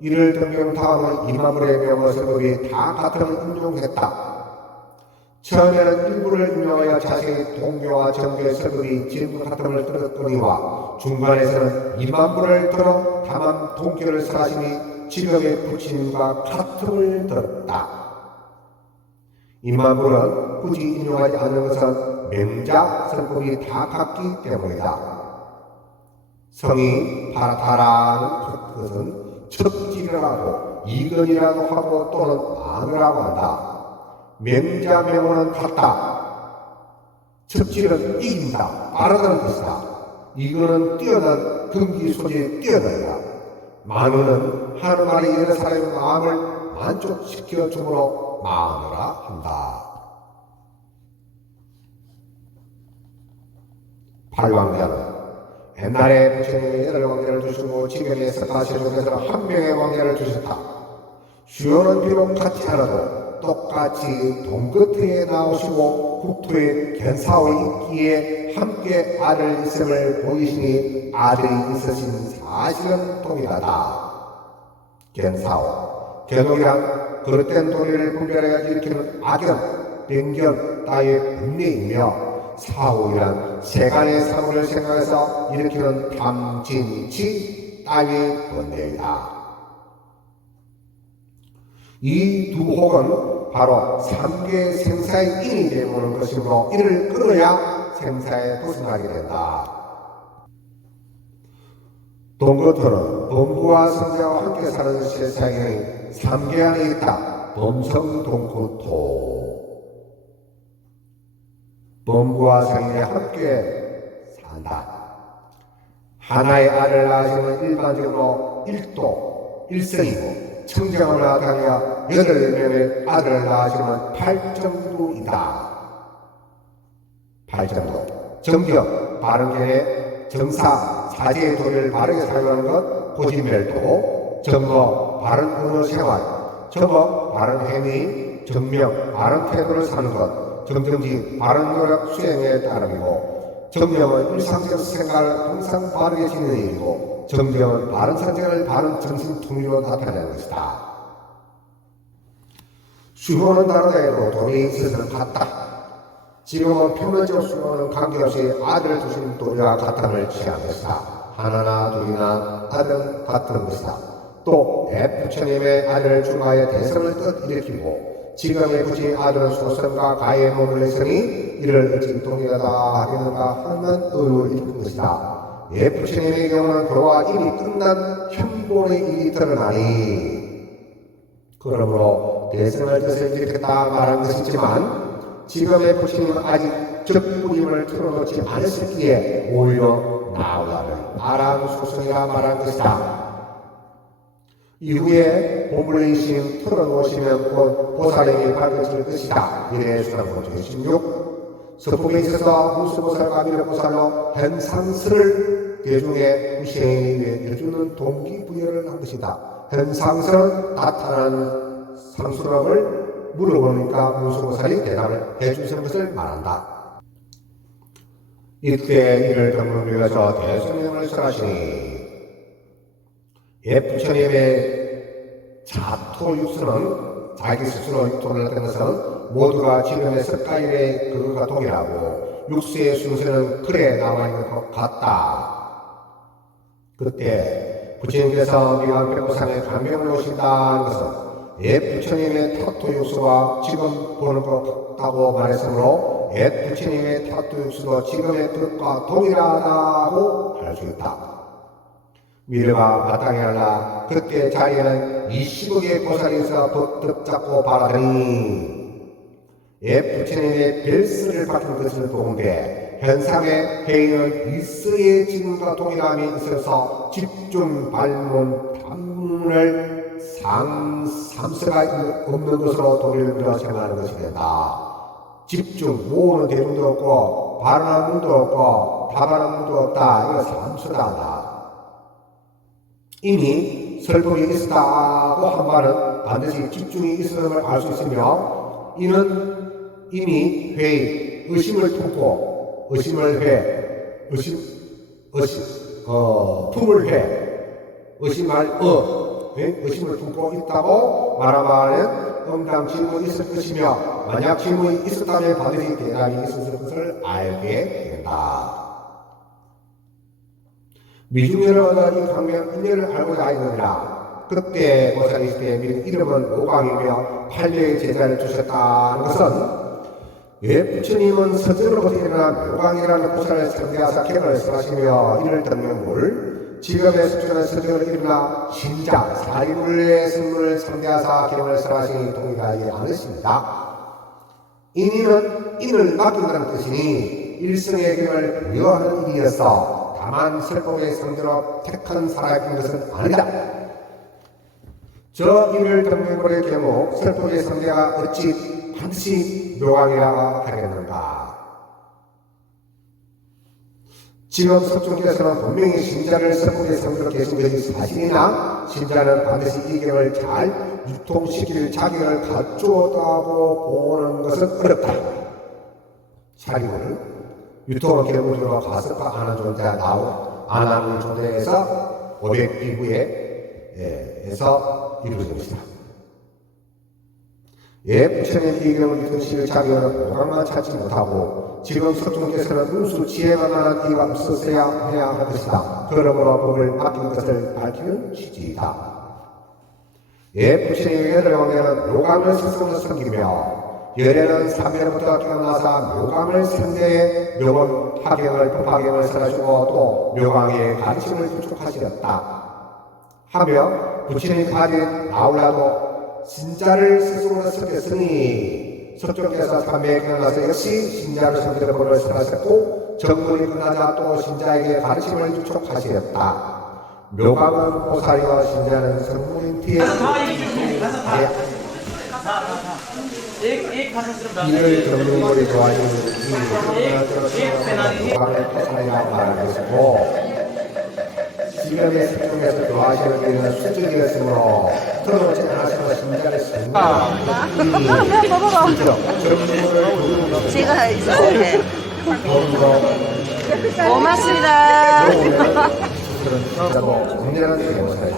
이를 등명 다음은 이마물의 명어서법이 다 같은 인용했다. 처음에는 일부를 인용하여 자신의 동교와 정교의 설법이 진부 같음을 들었거니와 중간에서는 이만부를 들어 다만 동교를 사심이 지금의 부친과 같음을 들었다. 이만부는 굳이 인용하지 않는 것은 명자 설법이 다 같기 때문이다. 성이 파라타라는 것은 첩질이라고 이건이라고 하고 또는 안이라고 한다. 명자 명호는 같다. 첩질은 이긴다. 빠르다는 뜻이다. 이거는 뛰어난 금기 소재에 뛰어나다. 만우는 하는 말이 여러 사람의 마음을 만족시켜 주므로 만우라 한다. 팔왕자는 옛날에 부처님이 8왕자를 주시고 지금의 스타시 중에서 한 명의 왕자를 주셨다. 수요는 비록 같지 않아도 똑같이 동거트에 나오시고 국토에 견사오 있기에 함께 아들 있음을 보이시니 아들이 있으신 사실은 동일하다. 견사오, 견옥이란 그릇된 도리를 분별하여 일으키는 악견, 변견 따위의 분내이며 사오이란 세간의 사물을 생각해서 일으키는 탐진치 따위의 번뇌이다. 이 두 혹은 바로 3개 생사의 인이 되는 것이므로 이를 끊어야 생사에 벗어나게 된다. 동거토는 범부와 성자와 함께 사는 세상에 3개 안에 있다. 범성동거토. 범부와 성이 함께 산다. 하나의 알을 낳으시면 일반적으로 1도 1성이고 청정을 나타내야 8명의 아들을 낳으시면 8정도이다. 8정도. 정경, 바른견의 정사, 사제의 도리를 바르게 사용하는 것, 고진멸도, 정거, 바른 언어 생활, 정거, 바른 행위, 정명, 바른 태도를 사는 것, 정정지, 바른 노력 수행에 따름이고, 정명은 일상적 생활을 항상 바르게 지내는 일이고, 정경은 바른 선택을 바른 정신 통일로 나타내는 것이다. 수호는 다르다해도 도리에 있어서는 같다. 지금은 표면적 수호는 관계없이 아들을 주신 도리와 같음을 취한 것이다. 하나나 둘이나 아들은 같은 것이다. 또 부처님의 아들을 중하여 대성을 뜻 일으키고 지금의 부처의 아들은 소선과 가에 몸을 내서니 이를 어찌 동일하다 하겠는가 하는 의를 일으킨 것이다. 부처님의 경우는 그와 이미 끝난 현본의 일이 드러나니 그러므로 대성을 뜻을 일으켰다 말한 것이지만 지금의 부처님은 아직 적부림을 틀어놓지 않았기에 오히려 나우다를 아랑소성이라 말한 것이다. 이후에 보물의심 틀어놓으시면 곧 보살행이 밝혀질 것이다. 이래수상고 16 서폭에 있어서 무수보살과 미륵보살로 현상설을 대중의 무시행에 위해 해주는 동기부여를 한 것이다. 현상설은 나타나는 상수람을 물어보니까 무수보살이 대답을 해주신 것을 말한다. 이때 이를 경문비가서 대성령을 설하시니 옛 부처님의 자토 육수는 자기 스스로 육토를 했던 것은 모두가 지금의 석가일의 그것과 동일하고 육수의 순서는 글에 남아있는 것 같다. 그때 부처님께서 미완 백보상에 강명을 오신다는 것은 옛 부처님의 타토 육수와 지금 보는 것 같다고 말했으므로 옛 부처님의 타토 육수도 지금의 뜻과 동일하다고 할 수 있다. 미래가 마땅히 하라. 그때 자리에는 20억의 보살이 있어 버뜩 잡고 바라더니 옛 부처님의 별스를 받은 것을 보는데 현상의 회의는 일서의 지금과 동일함이 있어서 집중 발문 탐문을 삼서가 없는 것으로 도리를 들어 생각하는 것이 된다. 집중, 모으는 대문도 없고 발언하는 문도 없고 답하는 문도 없다. 이거 삼서다. 이미 설법이 있었다고 한 바는 반드시 집중이 있음을 알 수 있으며 이는 이미 회의, 의심을 품고 의심을 회, 품을 회, 의심할 의심을 품고 있다고 말하면 응당 질문이 있을 것이며 만약 질문이 있었다면 반드시 대답이 있었을 것을 알게 된다. 미중여러가 이 강명 인연을 알고자 하였느니라. 그때 보살이 있을 때 이름은 오광이며 8명의 제자를 주셨다는 것은 왜 부처님은 서전으로부터 일어난 오광이라는 보살을 상대하사 객을 설하시며 이를 등명물 지금의 수준은 서전으로 일어나 신자 사리물의 선물을 상대하사 객을 설하시니 동일하지 않으십니다. 인인은 인을 맡긴다는 뜻이니 일성의 객을 부여하는 일이었어. 다만 설법의 상대로 택한 사람인 것은 아니다. 저 일을 등명물의 경우 설법의 상대가 어찌 반드시 묘광이라 하겠는가. 지금 석중께서는 분명히 신자를 설법의 상대로 계신 것이 사실이나 신자는 반드시 이 경을 잘 유통시킬 자격을 갖추었다고 보는 것은 어렵다. 사리를 유통은 결국으로 가습과 안 하는 존재가 안 하는 존재에서 500비구에서 이루어진 것이다. 예, 부처님 이 경을 유통시킬 자격은 오강만 찾지 못하고 지금 석중께서는 운수 지혜가 만한 이유가 없었어야 해야 할 것이다. 그러므로 법을 맡긴 것을 밝히는 취지이다. 예, 부처님의 열왕에는 요강을 스스로 섬기며 열애는 삼면부터 깨어나서 묘광을 상대해 묘원 하경을 법화경을 설하시고 또 묘광의 가르침을 구축하시었다. 하며 부처님 가진 나울라도 신자를 스스로 섬겼으니 서쪽에서 삼매에 깨어나서 역시 신자를 섬기는 법을 설하셨고 정문이 끝나자 또 신자에게 가르침을 구축하시었다. 묘광은 보살이와 신자는 성문인 뒤에 이를 경륜물이 좋아하는 이를 패사이라고 말하는 것이고 지금의 성중에서 좋아하시는 일은 수준이었으므로 들어오지 않아서 신자를 제가 있었는데 고맙습니다. 정렬한 대모사이다.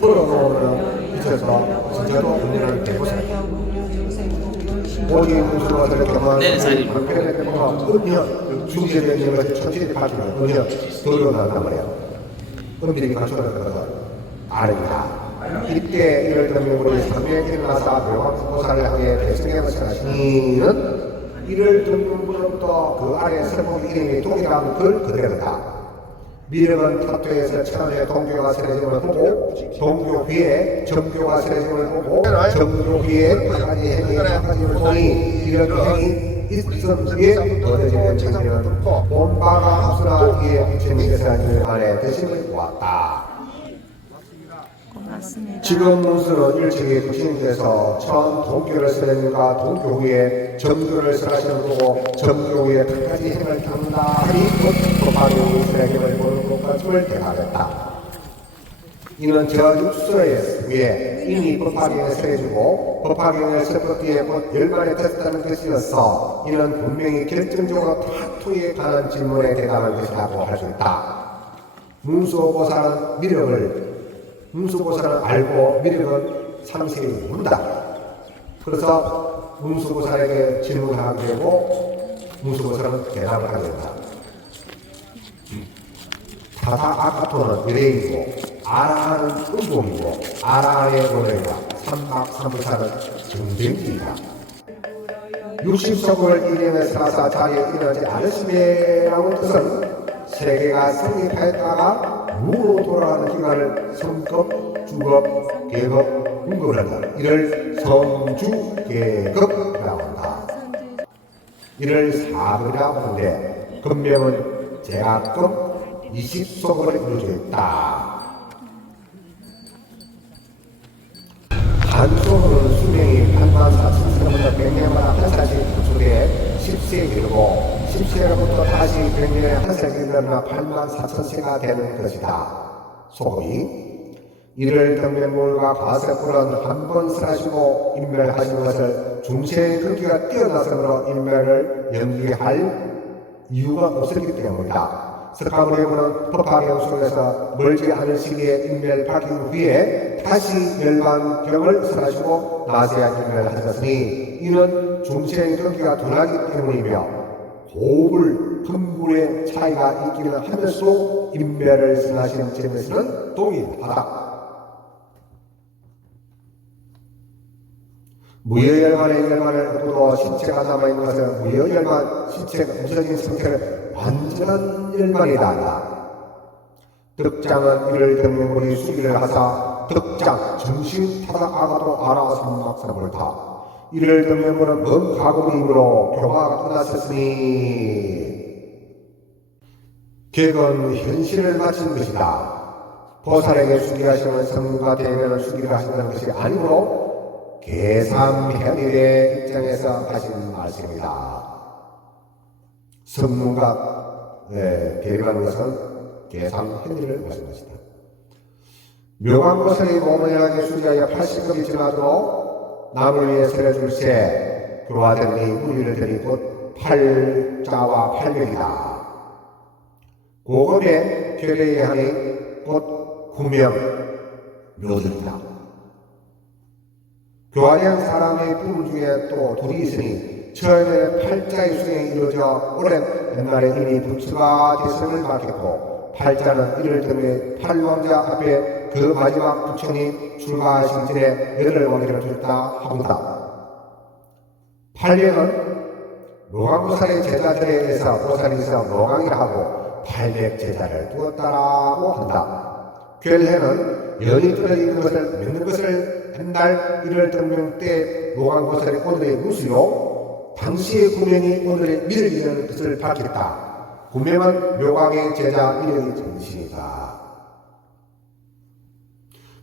풀어놓으면 미쳐서 진짜로 운전을 대모사이다. 모든 무술가들의 경험은 방편의 대모가 은연 중재되는 것을 천천히 밝히는 은연 드러난단 말이야. 은들이 갖춰는 것은 아닙니다. 이때 이를 등명으로 삼명에 일어나서 묘광보살을 향해 대승행을 하시니는 이를 등명으로부터 그 아래 설법 이름이 동일한 글 그대로다. 미륵은 타투에서 처음에 동교가 세례짐을 보고 동교 후에 정교가 세례짐을 보고 정교 후에 가지 행위 가지를 보니 이런 행위 있은 뒤에 얻어지는 장면은 본바가 없으나 이에 부처님께서 안에 대신을 보았다. 고맙습니다. 지금 문수는 일찍이 부처님께서 처음 동교를 세례님과 동교 후에 정교를 설하시는 거고 정교 후에 끝까지 행을 겪는다 하니 곧 바로 세례님을 보는 것까지를 대하였다. 이는 저 육서에 위에 이미 법화경에 서해주고 법화경에 서것 뒤에 곧 열반에 됐다는 것이어서 이는 분명히 결정적으로 타투에 관한 질문에 대답한 것이라고 할 수 있다. 문수보살은 문수보살은 알고 미륵은 상세히 모른다. 그래서 문수보살에게 질문하게 되고 문수보살은 대답을 하게 된다. 타사 아카토는 유래이고 아라하는 운동이고 아라의 노래가 삼박삼부사는 정쟁기이다. 60석을 일행에 사사 자리에 일어나지 않으심이라는 뜻은 세계가 성립하였다가 무로 돌아가는 기간을 성급, 주급, 계급, 운급을 한다. 이를 성주계급이라고 한다. 이를 사급이라고 하는데 금명은 제각급 20속으로 이루어져 있다. 한속은 수명이 84,000세로부터 100년마다 한 살씩 구축돼 10세에 이르고 10세로부터 다시 100년에 한 살씩 일어나 84,000세가 되는 것이다. 소급이 이를 등면물과 가세불은 한 번 설하시고 인멸하시는 것을 중세의 근기가 뛰어나서므로 인멸을 연기할 이유가 없었기 때문이다. 석가모니는 법화경 속에서 멀지 않은 시기에 인멸 밝힌 후에 다시 멸반경을 설하시고 나세야 인멸하셨으니 이는 중세의 경기가 둔하기 때문이며 고불, 금불의 차이가 있기는 하면서도 인멸을 선하신 점에서는 동일하다. 무여열반의 열반을 얻고도 신체가 남아있는 것은 무여열반, 신체가 없어진 상태를 완전한 열반이다. 덕장은 이를 등명물이 수기를 하사 덕장, 정신타다 아가도 알아 삼막삼을다. 이를 등명물은 먼 가고림으로 교화가 끝났었으니 객은 현실을 마친 것이다. 보살에게 수기하시는 성과 대면을 수기를 하신다는 것이 아니므로 계삼현일의 입장에서 하신 말씀입니다. 성문과 대립하는 것은 계삼현일을 말하는 것이다. 묘광보살이 몸을 향하게 수지하여 80급이 지나도록 남을 위해 설해줄세 그러하더니 우리를 드리고 팔자와 팔명이다. 고급의 괴뢰의 향이 곧 구명 묘들이다. 교화된 사람의 부분 중에 또 둘이 있으니 처음에 팔자의 수행이 이루어져 오랜 옛날에 이미 부처가 됐음을 밝혔고 팔자는 이를 때문에 팔왕자 앞에 그 마지막 부처님 출가하시기 전에 8번이를 줬다 합니다. 팔명은 모강보살의 제자들에 의해서 보살에서 모강이라 하고 800제자를 두었다라고 한다. 괴해는 연이 떨어지는 것을 믿는 것을 한달 1월 등명 때 모강보살의 오늘의 무수요 당시의 구명이 오늘의 미륵이라는 것을 밝혔다. 구명은 묘광의 제자 미륵의 정신이다.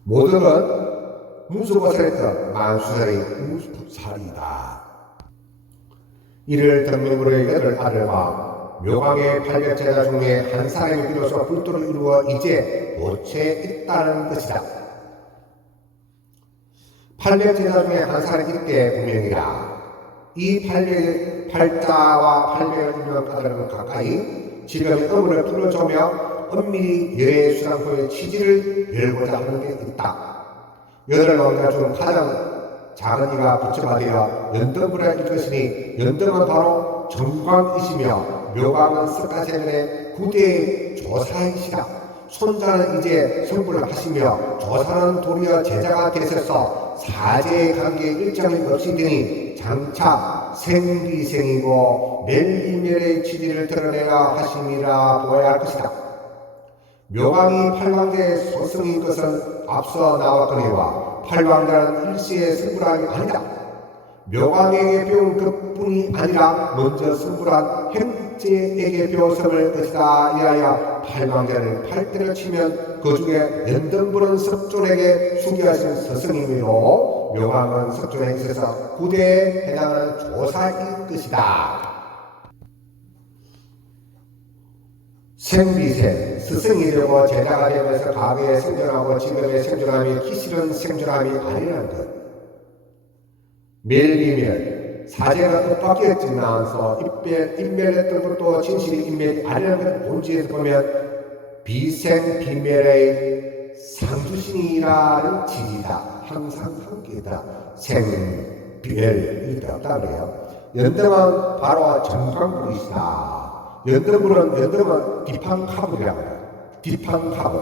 모두는 무수보살의 뜻 만수살이 무수살이다. 1월 등명으로의 8알과 묘광의 800제자 중에 한 사람이 비로소 불도를 이루어 이제 도처에 있다는 것이다. 800제자 중에 한 사람이 이때 분명이라. 이 800자와 800을 유명하다는 가까이 지금 의문을 풀어주며 엄밀히 열의 수상포의 취지를 열고자 하는 게 있다. 8왕자 중 가장 작은 이가 부처가 되어 연등불에 있으니 연등은 바로 정광이시며 묘광은 석가세면의 9대의 조사이시다. 손자는 이제 성불을 하시며 조사는 도리어 제자가 되셔서 사제의 관계에 일정이 없이 되니 장차 생리생이고 멸이멸의 취지를 드러내야 하심이라 보아야 할 것이다. 묘광이 팔왕자의 소승인 것은 앞서 나왔거니와 팔왕자는 일시의 승불함이 아니다. 묘광에게 배운 그뿐이 아니라 먼저 승불한 행제에게 배웠음을 것이다. 이하여 팔왕자를 팔대를 치면 그 중에 연등불은 석존에게 수기하신 스승이므로 묘광은 석존에 있어서 9대에 해당하는 조사인 것이다. 생비생, 스승이 되고 제자가 되면서 과거에 생존하고 지금의 생존함이 기실은 생존함이 아니라는 것. 멸비멸, 사제가 엇박혀지면서 인멸했던 것도 진실이 인멸이 아니라는 것. 본질에서 보면 비생비멸의 상주신이라는 지지다. 항상 함께다. 생비멸이 없다 그래요. 연등은 바로 정광불이시다. 연등은 디팡카불이라고 해요. 디팡카불,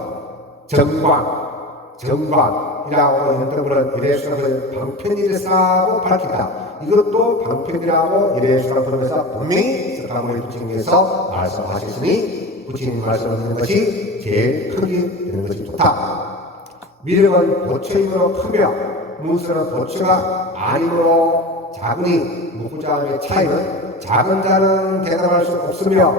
정광이라고 연등은 이래수를 방편이라고 밝힌다. 이것도 방편이라고 이래수를 보면서 분명히 석가모니 부처님께서 말씀하셨으니 부처님 말씀하시는 것이 제일 크게 되는 것이 좋다. 미륵은 보초임으로 크며 문서는 보초가 아니므로 작으니 무구자의 차이는 작은 자는 대답할 수 없으며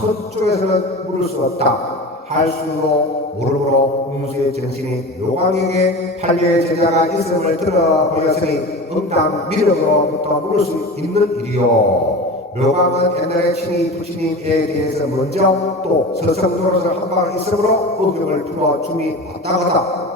큰 쪽에서는 물을 수 없다. 할수록 모르므로 문수의 정신이 요광에게 판례의 제자가 있음을 들어보였으니 응당 미륵으로부터 물을 수 있는 일이요. 묘광은 옛날에 친히 부처님에 대해서 먼저 또 서성도로서 한 바가 있으므로 의경을 풀어 줌이 마땅하다.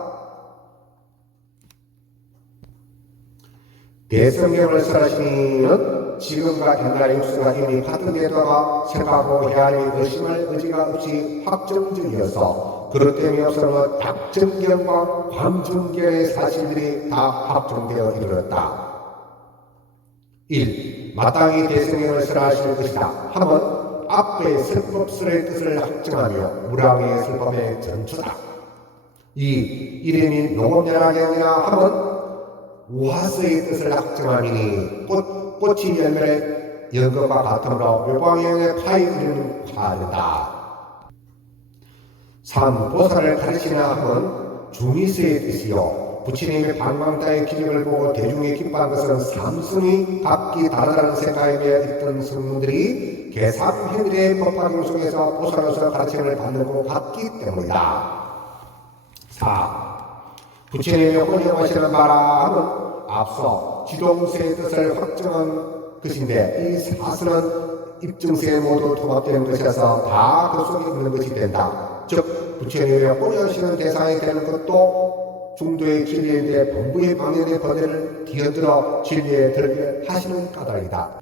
대성경을 설하시니는 지금과 옛날의 육수가 이미 같은 데다가 생각하고 헤아림이 의심할 의지가 없이 확정적이어서 그럴 때문에 없어서 약정경과 광정경의 사실들이 다 확정되어 이르렀다. 1. 마땅히 대성경을 설하실 것이다. 하면 앞의 설법설의 뜻을 확정하며 무량의 설법의 전초다. 2. 이름이 용업연화경이나 하면 우화서의 뜻을 확정하니 꽃이 열매를 연 것과 같으므로 묘방형의 파이 이르는 화르다. 3. 보살을 가르치나 하면 중의서의 뜻이요. 부처님의 방광다의 기력을 보고 대중이 기뻐한 것은 삼성이 각기 다르다는 생각에 있던 성문들이 계삼현일의 법화경 속에서 보살로서 가르침을 받는 것 같기 때문이다. 4. 부처님의 혼용하시는 바람은 앞서 지동세의 뜻을 확정한 것인데 이 사설은 입증세에 모두 통합되는 것이어서 다 그 속에 있는 것이 된다. 즉 부처님의 혼용하시는 대상이 되는 것도 중도의 진리인데 본부의 방연의 번뇌를 뒤흔들어 진리에 들게 하시는 까닭이다.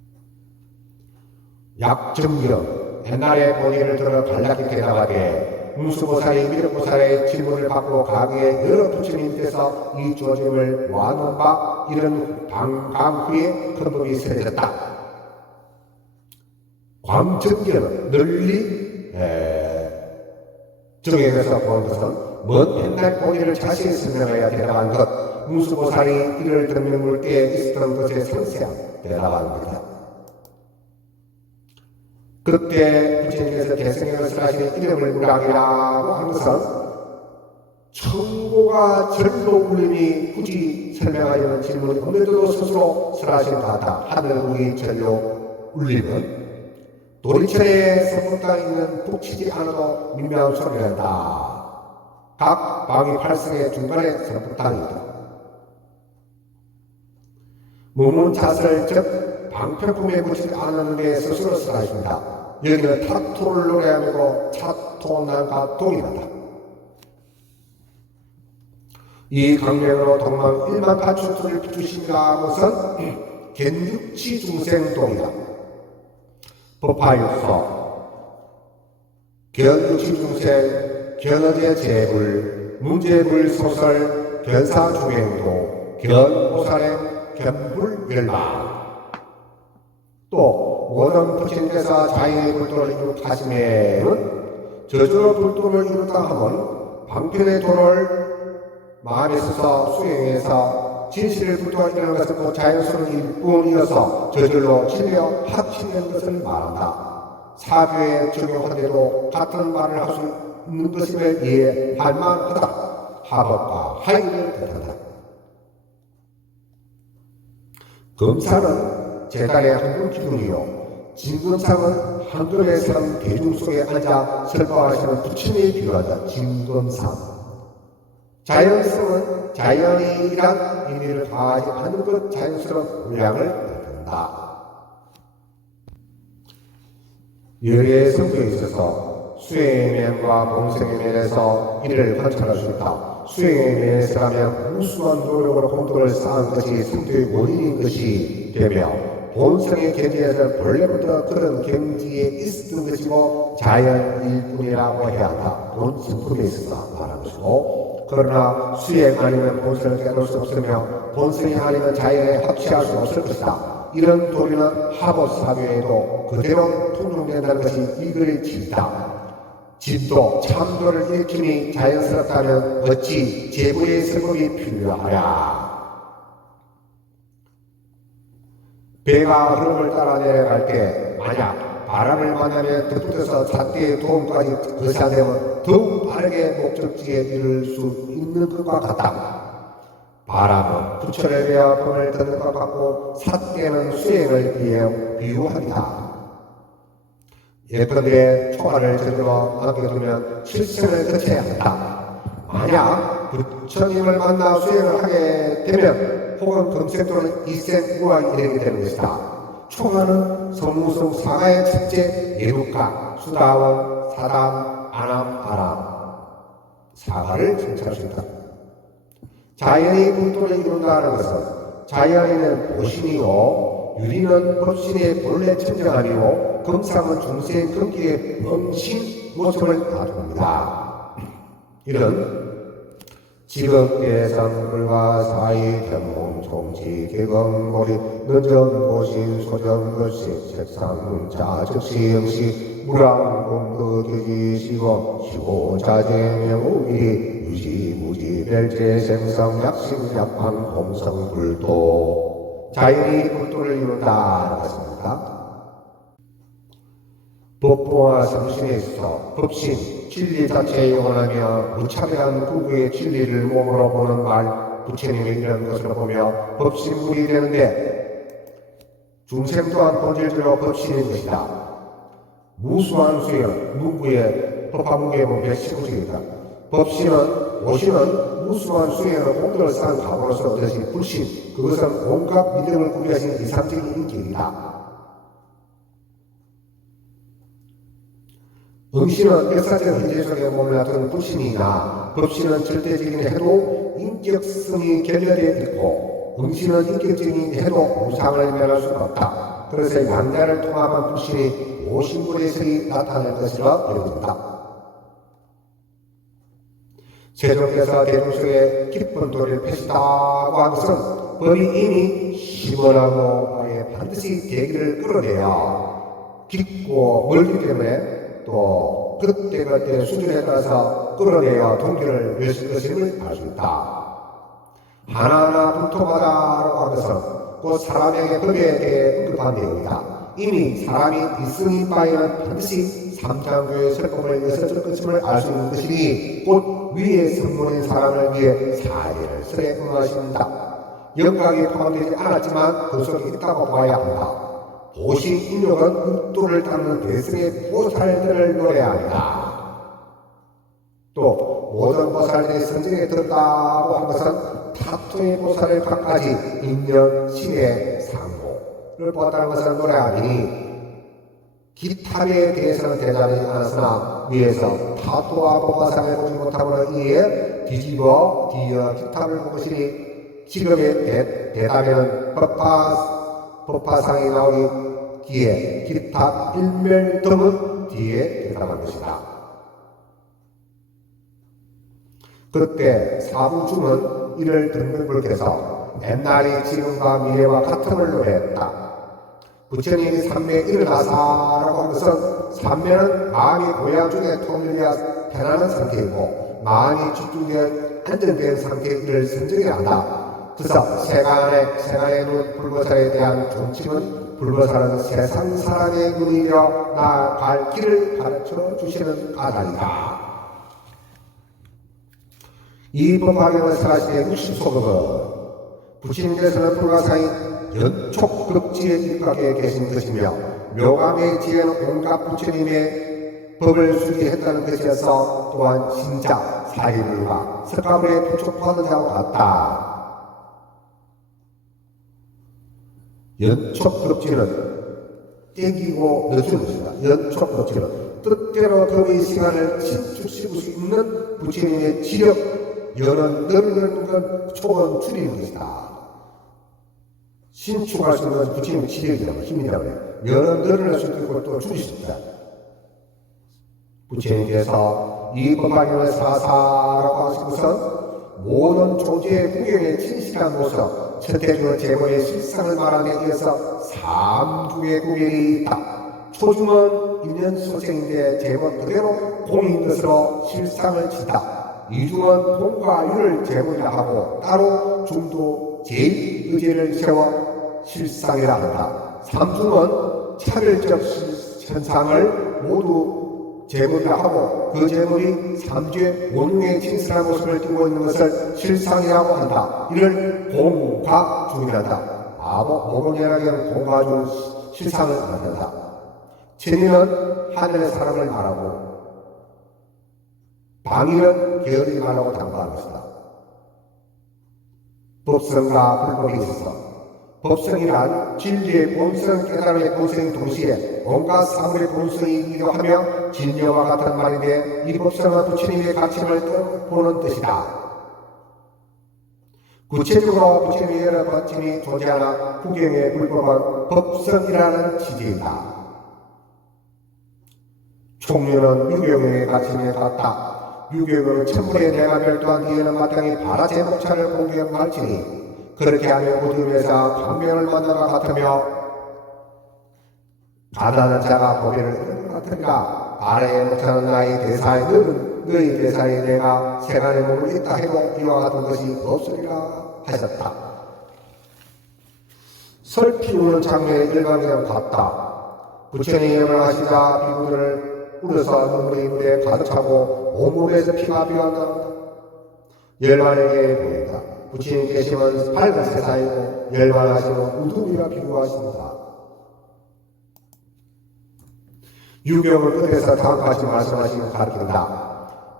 약정경 옛날에 본의를 들어 간략히 대답하되 문수보살이 미륵보살의 질문을 받고 가게에 여러 부처님께서 이 조짐을 모아놓은 바 이런 방강 후에 큰 법이 세워졌다. 광정경은 널리 정해서 본 것은 먼 옛날 본의를 자세히 설명해야 대답한 것, 문수보살이 이를 듣는 물때에 있었던 것에 상세한 대답한 것이다. 그때 부처님께서 대성경을 설하시는 이름을 무량이라고 한 것은 천고가 절로 울림이 굳이 설명하려는 질문이 없는데도 스스로 설하신 것 같다. 하늘국이 절로 울림은 도리철에 성문땅에 있는 북치지 않아도 민명한 소리를 한다. 각 방위 8성의 중간에 성문땅이다. 무문자설 즉 방편품에 붙이지 않았는데 스스로 설하십니다. 여기는 타토를 노래하고 차토난과 동일하다. 이 강명으로 동망 1만 8천 소를 주신가 것은 견육치 중생동이다. 법화육서 견육치 중생 견어제 제불 문제불 소설 견사중행도 견보살행 견불멸망 또 모든 부처님께서 자연의 불도를 이룩하심에는 저주로 불도를 이루다 하면 방편의 도를 마음에 서서 수행해서 진실의 불도가 일어나는 것은 그 자연스러운 일뿐이어서 저절로 진리와 합치는 것을 말한다. 사교에 적용하되도 같은 말을 할 수 있는 것임을 이해할 만하다. 하법과 하의를 뜻한다. 검사는 재단의 한글 기둥이요. 진검상은 한글의 상 대중 속에 앉아 설법하시는 부처님이 필요하다. 진검상. 자연성은 자연이란 의미를 가하지 않는 것 자연스러운 물량을 뜻한다. 열의 성도에 있어서 수행의 면과 본성의 면에서 이를 관찰할 수 있다. 수행의 면에서라면 무수한 노력으로 본도를 쌓은 것이 성도의 원인인 것이 되며, 본성의 경지에서 본래부터 그런 경지에 있었던 것이고 자연일 뿐이라고 해야 한다. 본성품에 있어서 말하는 것이고, 그러나 수행 아니면 본성을 깨달을 수 없으며 본성이 아니면 자연에 합치할 수 없을 것이다. 이런 도리는 하법사교에도 그대로 통용된다는 것이 이 글의 진리다. 진도 참도를 일으킴이 자연스럽다면 어찌 제부의 설법이 필요하랴. 배가 흐름을 따라 내려갈 때 만약 바람을 만나면 덧붙여서 잣대의 도움까지 거시하되면 더욱 빠르게 목적지에 이를 수 있는 것과 같다. 바람은 부처를 베어 pom을 듣는 것 같고 삿대는 수행을 비유합니다. 예컨대 초가를 저들어 남겨두면 실생을 거쳐야 한다. 만약 부처님을 만나 수행을 하게 되면 혹은 금생 또는 이생 우화에 이르게 되는 것이다. 초가는 성무성 사가의 첫째 예루가, 수다원, 사담, 아남, 아람 사가를 성취할 수 있다. 자연이 분도를 이룬다는 것은 자연에는 보신이요 유리는 법신의 본래 천정아니요 금상은 중세의 금기의 멍신 모습을 다룹니다. 이런 지극대상 불과 사이 견몽 총지 개검머리 는전 고신 소전 글씨 책상 문자 즉시 영시 무랑 공덕이 시고 시고 자재명우기 유지 무지 멸제 생성 약신 약방 공성 불도 자연이 불도를 이룬다는 것입니다. 법보와 성신에 있어 법신, 진리 자체에 원하며 무차별한 부부의 진리를 몸으로 보는 말 부처님의 이런 것을 보며 법신물이 되는데 중생 또한 본질적으로 법신인 것이다. 무수한 수행, 문구의 법화문계문 119쪽이다. 법신은, 오신은 무수한 수행으로 공덕을 쌓은 가보로서 얻으신 불신, 그것은 온갖 믿음을 구비하신 이상적인 인격이다. 응신은 역사적 현재 속에 머물러든 불신이나 법신은 절대적인 해도 인격성이 결여되어 있고 응신은 인격적인 해도 우상을 면할 수가 없다. 그래서 양자를 통합한 불신이 오신불의 성이 나타날 것이라 여겨진다. 세종께서 대중속에 깊은 도리를 펴시다고 한 것은 법이 이미 시원하고 바에 반드시 대기를 끌어내야 깊고 멀기 때문에 또 그때 수준에 따라서 끌어내어 동기를 맺을 것임을 알 수 있다. 하나하나 분토마다라고 한 것은 그 사람에게 법에 대해 언급한 내용이다. 이미 사람이 있으니 바에는 반드시 삼장교의 설법을 여섯줄 것임을 알 수 있는 것이니 곧 위의 성문인 사람을 위해 사례를 설에 응하신다. 영각이 포함되지 않았지만 그 속에 있다고 봐야 한다. 보시 인욕은 육도를 닦는 대승의 보살들을 노래한다. 또 모든 보살들이 성정에 들었다고 한 것은 타투의 보살을 각가지 인연, 신의 상고를 보았다는 것을 노래하니 기탑에 대해서는 대답하지 않았으나 위에서 타투와 보살을 보지 못하므로 이에 뒤집어 뒤어 기탑을 본 것이니 지금의 대답에는 법화상이 나오기 뒤에 기타 일멸등은 뒤에 대답한 것이다. 그때 사부중은 이를 듣는 분께서 옛날이 지금과 미래와 같음을 노래했다. 부처님이 삼매에 일어나사라고 한 것은 삼매는 마음이 고향 중에 통일되어 편안한 상태이고 마음이 집중되어 안정된 상태에 이를 선정해야 한다. 그래서 세간의 눈 불보살에 대한 존칭은 불보살은 세상 사람의 눈이며 나아갈 길을 가르쳐 주시는 까닭이다. 이 법화경을 설하시되 60소급은 부처님께서는 불가사의 연촉급지에 입각해 계신 것이며 묘감의 지혜는 온갖 부처님의 법을 수기했다는 것이어서 또한 신자, 사리불과 석가불에 부촉하는 자와 같다. 연촉급지는 땡기고 늦추는 것이다. 연촉급지는 뜻대로 거의 시간을 신축시킬 수 있는 부처님의 지력, 연은 늘는 건 초원 줄이는 것이다. 신축할 수 있는 것은 부처님의 지력이라고 힘이라고 해요. 연은 늘어날 수 있는 것도 줄일 수 있다. 부처님께서 이 법화경을 사사라고 하신 것은 모든 존재의 구경에 진실한 모습, 천태주 제모의 실상을 말하는 데에서 삼중의 구경이 있다. 초중은 인연 소생인데 제모 그대로 공인 것으로 실상을 짓다. 이중은 공과 유를 제모이라 하고 따로 중도 제2의제를 세워 실상이라 한다. 삼중은 차별적 현상을 모두 제물이라 하고 그 제물이 삼주의 원흉의 진실한 모습을 띠고 있는 것을 실상이라고 한다. 이를 공과중이란다. 모곤이라는 공과중 실상을 말한다. 천리는 하늘의 사람을 말하고 방위는 게으르지 말라고 당부하는 것이다. 법성과 불법이 있어 법성이란 진리의 본성, 깨달음의 본성인 동시에 온갖 사물의 본성이기도 하며 진여와 같은 말인데 이 법성은 부처님의 가침을 보는 뜻이다. 구체적으로 부처님의 여러 가침이 존재하나 구경의 불법은 법성이라는 취지이다. 총류는 유경의 가침에 같다. 유경은 천물의 내가 멸도한 뒤에는 마땅히 바라제목차를 공경할지니 그렇게 하면 어둠에서 광명을 만나가 같으며 가난한 자가 보배를 얻는 것 같으니까 아래에 못하는 나의 대사에 너희 대사에 내가 세간의 몸을 있다 해도 이와 같은 것이 없으리라 하셨다. 설 피우는 장면의 일반이랑 같다. 부처님이 명하시자 비구들을 울어서 눈물이 물에 가득 차고 온몸에서 피가 비어나온다. 열반에게 보인다. 부처님 계시면 밝은 세상이고 열반하시면 우두미가 비구하십니다. 유경을 끝에서 다음까지 말씀하시고 가르친다.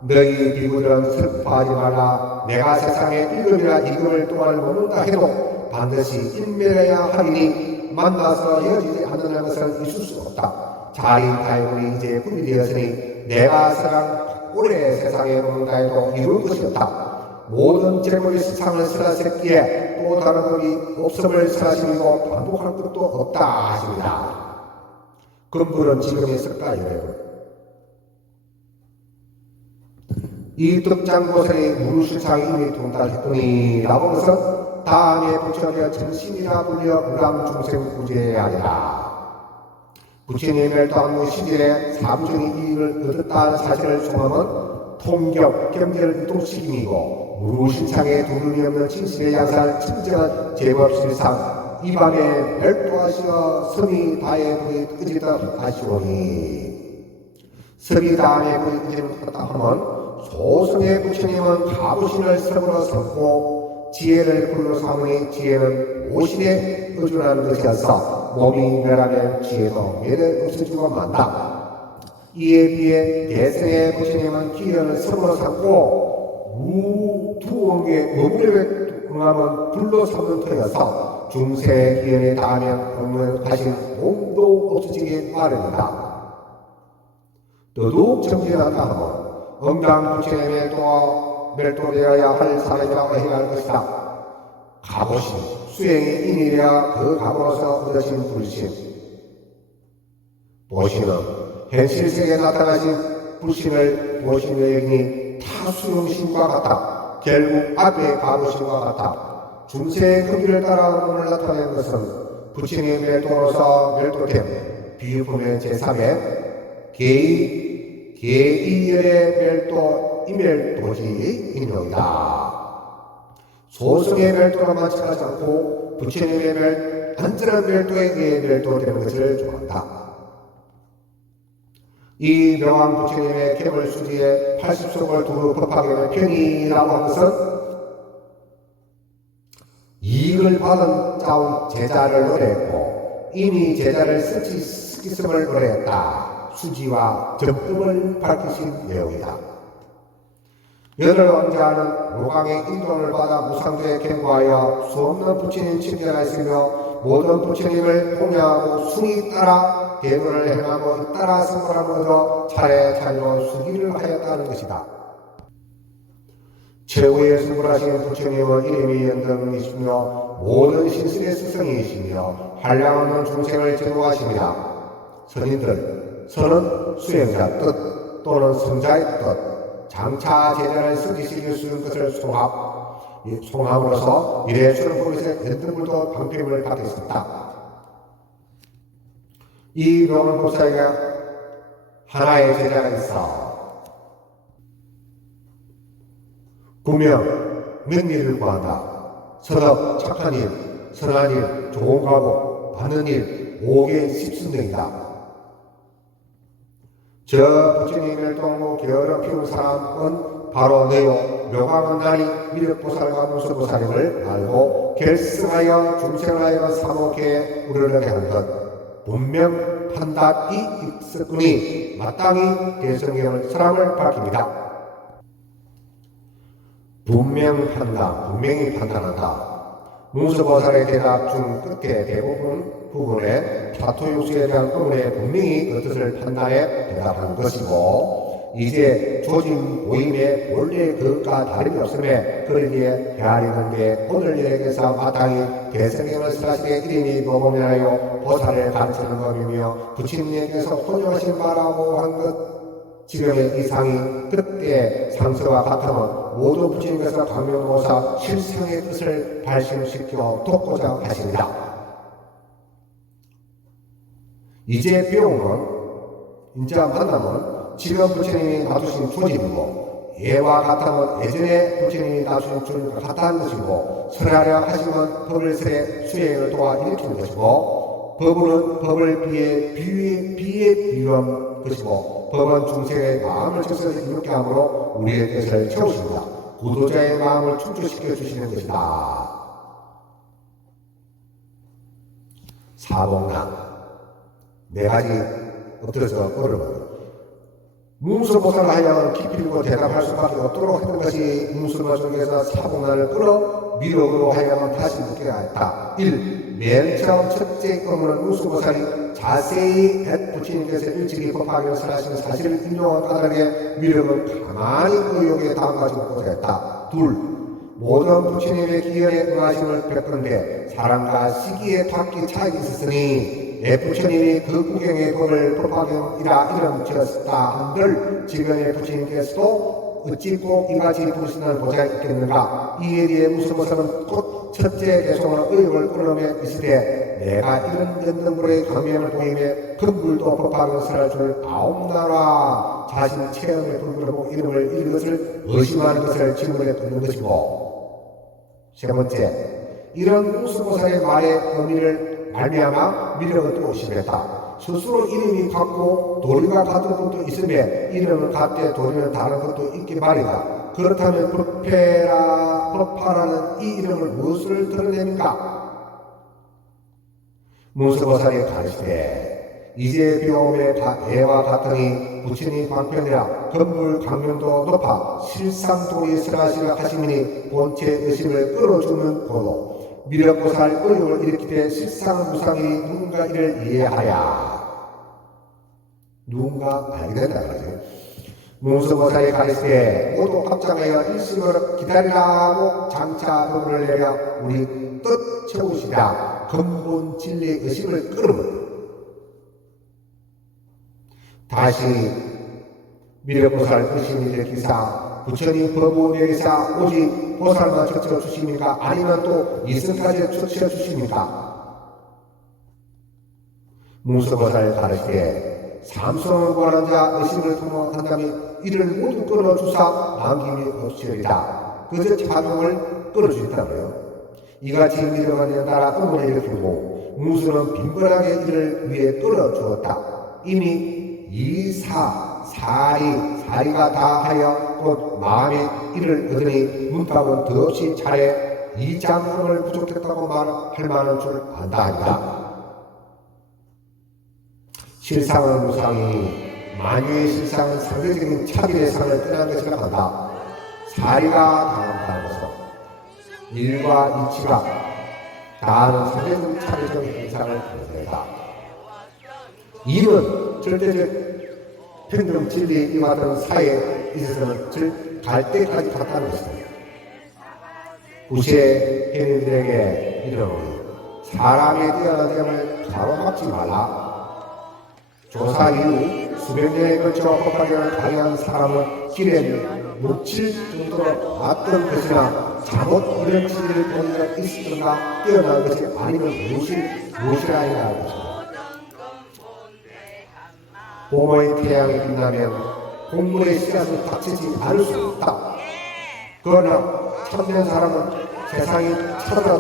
너희 비구들은 슬퍼하지 말라. 내가 세상에 1급이나 2급을 동안을 머문다 해도 반드시 인멸해야 하리니 만나서 헤어지지 않는 것은 있을 수 없다. 자린 타임이 이제 분이 되었으니 내가 오래 세상에 머문다 해도 이룰 것이 없다. 모든 재물의 세상을 설하셨기에 또 다른 법이 없음을 설하시고 반복할 것도 없다 하십니다. 그분은 지금 있을까요? 이 득장고선이 무르실상이 이미 동달했더니 라고 해서 다음에 부처님의 전신이라 불려 무량중생구제의 아니라 부처님의 멸도한 시절에 삼중의 이익을 얻었다는 사실을 총하면 통격, 경제를 이동시킴이고 무르실상에 두름이 없는 진실의 양살 청정한 제법실상 이 밤에 멸도하시어 선이 다에 불이 끄지다 하시오니 선이 다에 불이 끄지다 하면 소승의 부처님은 가부신을 성으로 삼고 지혜를 불러 삼으니 지혜는 오신에 의존하는 것이어서 몸이 멸하면 지혜도 멸에 없어지고 만다. 이에 비해 대승의 부처님은 기연을 성으로 삼고 무두원의 머무르에 응하면 불로 삼는 터여서 중세 기연에 닿으면 없는 가신 몸도 없어지게 마련이다. 더더욱 정진하다 하면 엄당 부처님의 멸도되어야 할 사람이라고 해야 할 것이다. 가보신 수행의 인이랴 그 가보로서 얻으신 불신 보신은 현실세계에 나타나신 불신을 보신의 여인이 타수용신과 같다. 결국 앞에 가보신과 같다. 중세의 흡기를 따라 오늘 나타낸 것은 부처님의 멸도로서 멸도됨 비유품의 제3의 계이열의 멸도 이멸도지의 인용이다. 소승의 멸도가 마찬가지 않고 부처님의 안전한 멸도에 의해 멸도되는 것을 좋아한다. 이 명왕 부처님의 개벌수지의 80속을 두루 법화경의 편이라고 한 것은 이익을 받은 제자를 의뢰했고 이미 제자를 쓰기성을 의뢰했다. 수지와 정법을 밝히신 내용이다. 여덟 왕자는 로강의 인도를 받아 무상도에 경고하여 수없는 부처님 칭찬하시며 모든 부처님을 공양하고 순위 따라 대문을 행하고 따라 성불함을 얻어 차례차례로 수기를 하였다는 것이다. 최후의 성불하신 부처님은 이름이 연등이시며 모든 신술의 스승이시며 한량없는 중생을 제도하십니다. 선인들, 선은 수행자 뜻 또는 성자의 뜻, 장차 제자를 쓰기시킬 수 있는 것을 송함으로써 미래 수능법에서 연등불도 방편을 받겠습니다. 이 명원법사에게 하나의 제자가 있어 구명, 명리를 구한다. 선업, 착한 일, 선한 일, 좋은 과목, 받는 일, 5개 10순등이다. 저 부처님을 동무 게으름 피운 사람은 바로 너요. 묘광은 나리 미륵보살과 문수보살임을 알고 결승하여 중생을 하여 사목에 우르르게 하는 것. 분명 판답이 있었으니 마땅히 대성경을 사람을 밝힙니다. 분명히 판단한다. 문수보살의 대답 중 끝에 대부분 부분에 사토육수에 대한 의문에 분명히 그 뜻을 판단해 대답한 것이고 이제 조진 모임의 원래 그것과 다름이 없음에 그러기에 헤아리는 게 오늘 여행에서 마땅히 대성경을 쓰라시게 이름이 보고면하여 보살을 가르치는 법이며 부처님께서 혼용하신 바라고 한 것 지금의 이상이 그때 상서와 같으면 모두 부처님께서 광명보사 실상의 뜻을 발심시켜 돕고자 하십니다. 이제 배움은 이제 만남은 지금 부처님이 놔두신 조짐이고 예와 같으면 예전에 부처님이 놔두신 조짐과 같다는 것이고 설하려 하시면 법을 설에 수행을 도와 일으키는 것이고 법을 비유에 비유한 것이고 법은 중생의 마음을 져서 이롭게 함으로 우리의 뜻을 채우십니다. 구도자의 마음을 충족시켜 주시는 것이다. 사복난 네 가지 엎드려서 걸으면 문수보살을 하여 깊이고 대답할 수밖에 없도록 했던 것이 문수보살에서 사복난을 끌어 미륵으로 하여금 다시 묻게 하였다. 1. 맨 처음 첫째 의문은 문수보살이 자세히 부처님께서 일찍이 법화경을 설하시는 사실을 인용한 까닭에 미륵을 가만히 의욕에 담아가지 못하게 했다. 2. 모든 부처님의 기연에 응하심을 베푼데 사람과 시기에 각기 차이가 있었으니 내 부처님이 그 구경의 법을 법화경이라 이름 지었다 한들 지금의 부처님께서도 어찌 꼭 이같이 부르시는 보좌가 있겠는가. 이에 대해 문수보살은 곧 첫째 개성으로 의욕을 끌어내며 있으되 내가 이런 연등불의 강명을 보이며 금불도 법화경을 설할 줄 아옵나라. 자신 체험에 불구하고 이름을 잃은 것을 의심하는 것을 질문에 듣는 것이고 세 번째, 이런 문수보살의 말의 의미를 말미암아 미륵을 또 의심했다. 스스로 이름이 같고 도리가 같은 것도 있으며 이름은 같되 도리는 다른 것도 있기 말이다. 그렇다면 법화라는 이 이름을 무엇을 드러내는가? 문수보살이 가르치되 이제 비오음의 예와 같으니 부처님 방편이라 건물 강명도 높아 실상 도리에 설하시려 하시니 본체 의식을 끌어주는 고로 미륵보살 의욕을 일으키되 실상 무상이 누군가 이를 이해하랴. 누군가 알게 된다 그러지. 문수보살이 가르치되 모두 합장하여 일심을 기다리라고 장차 법을 내려 우리 뜻 채우시라. 근본 진리의 의식을 끌으면 다시 미륵보살 의심이 일으키사 부처님 법을 내리사 오직 보살만 처쳐 주십니까? 아니면 또 이승까지 처쳐 주십니까? 문수보살 가르치되 삼성을 구하는 자 의심을 통한다면 이를 모두 끌어주사 남김이 없으리라. 그저 작용을 끌어주겠다고요. 이같이 미륵은 연달아 의문을 일으키고 문수는 빈번하게 이를 위해 끌어주었다. 이미 사리가 다하여 곧 마음에 이를 얻으니 문답은 더없이 차례 이장음을 부족했다고 말할 만한 줄 안다 하니라. 실상은 무상이 만유의 실상은 상대적인 차별의 상을 떠난 것이라 한다. 사리가 당한다는 것은 일과 이치가 다하는 사회적 차별적 현상을 보여낸다. 이는 절대적 평등 진리에 임하던 사회에 있어서는 갈 때까지 갔다는 것입니다. 구시의 행위들에게 이르노니 사람의 뛰어난 점을 가로막지 말라. 조사 이후 수백 년에 걸쳐 법화경을 발휘한 사람은 길에 묻힐 정도로 낫던 것이나 잘못 이런 진리를 본 적이 있었던가 뛰어난 것이 아니면 무엇이라 해야 할 것입니다. 봄의 태양이 빛나면 곡물의 씨앗은 닥치지 않을 수 없다. 그러나 참된 사람은 세상이 찾아도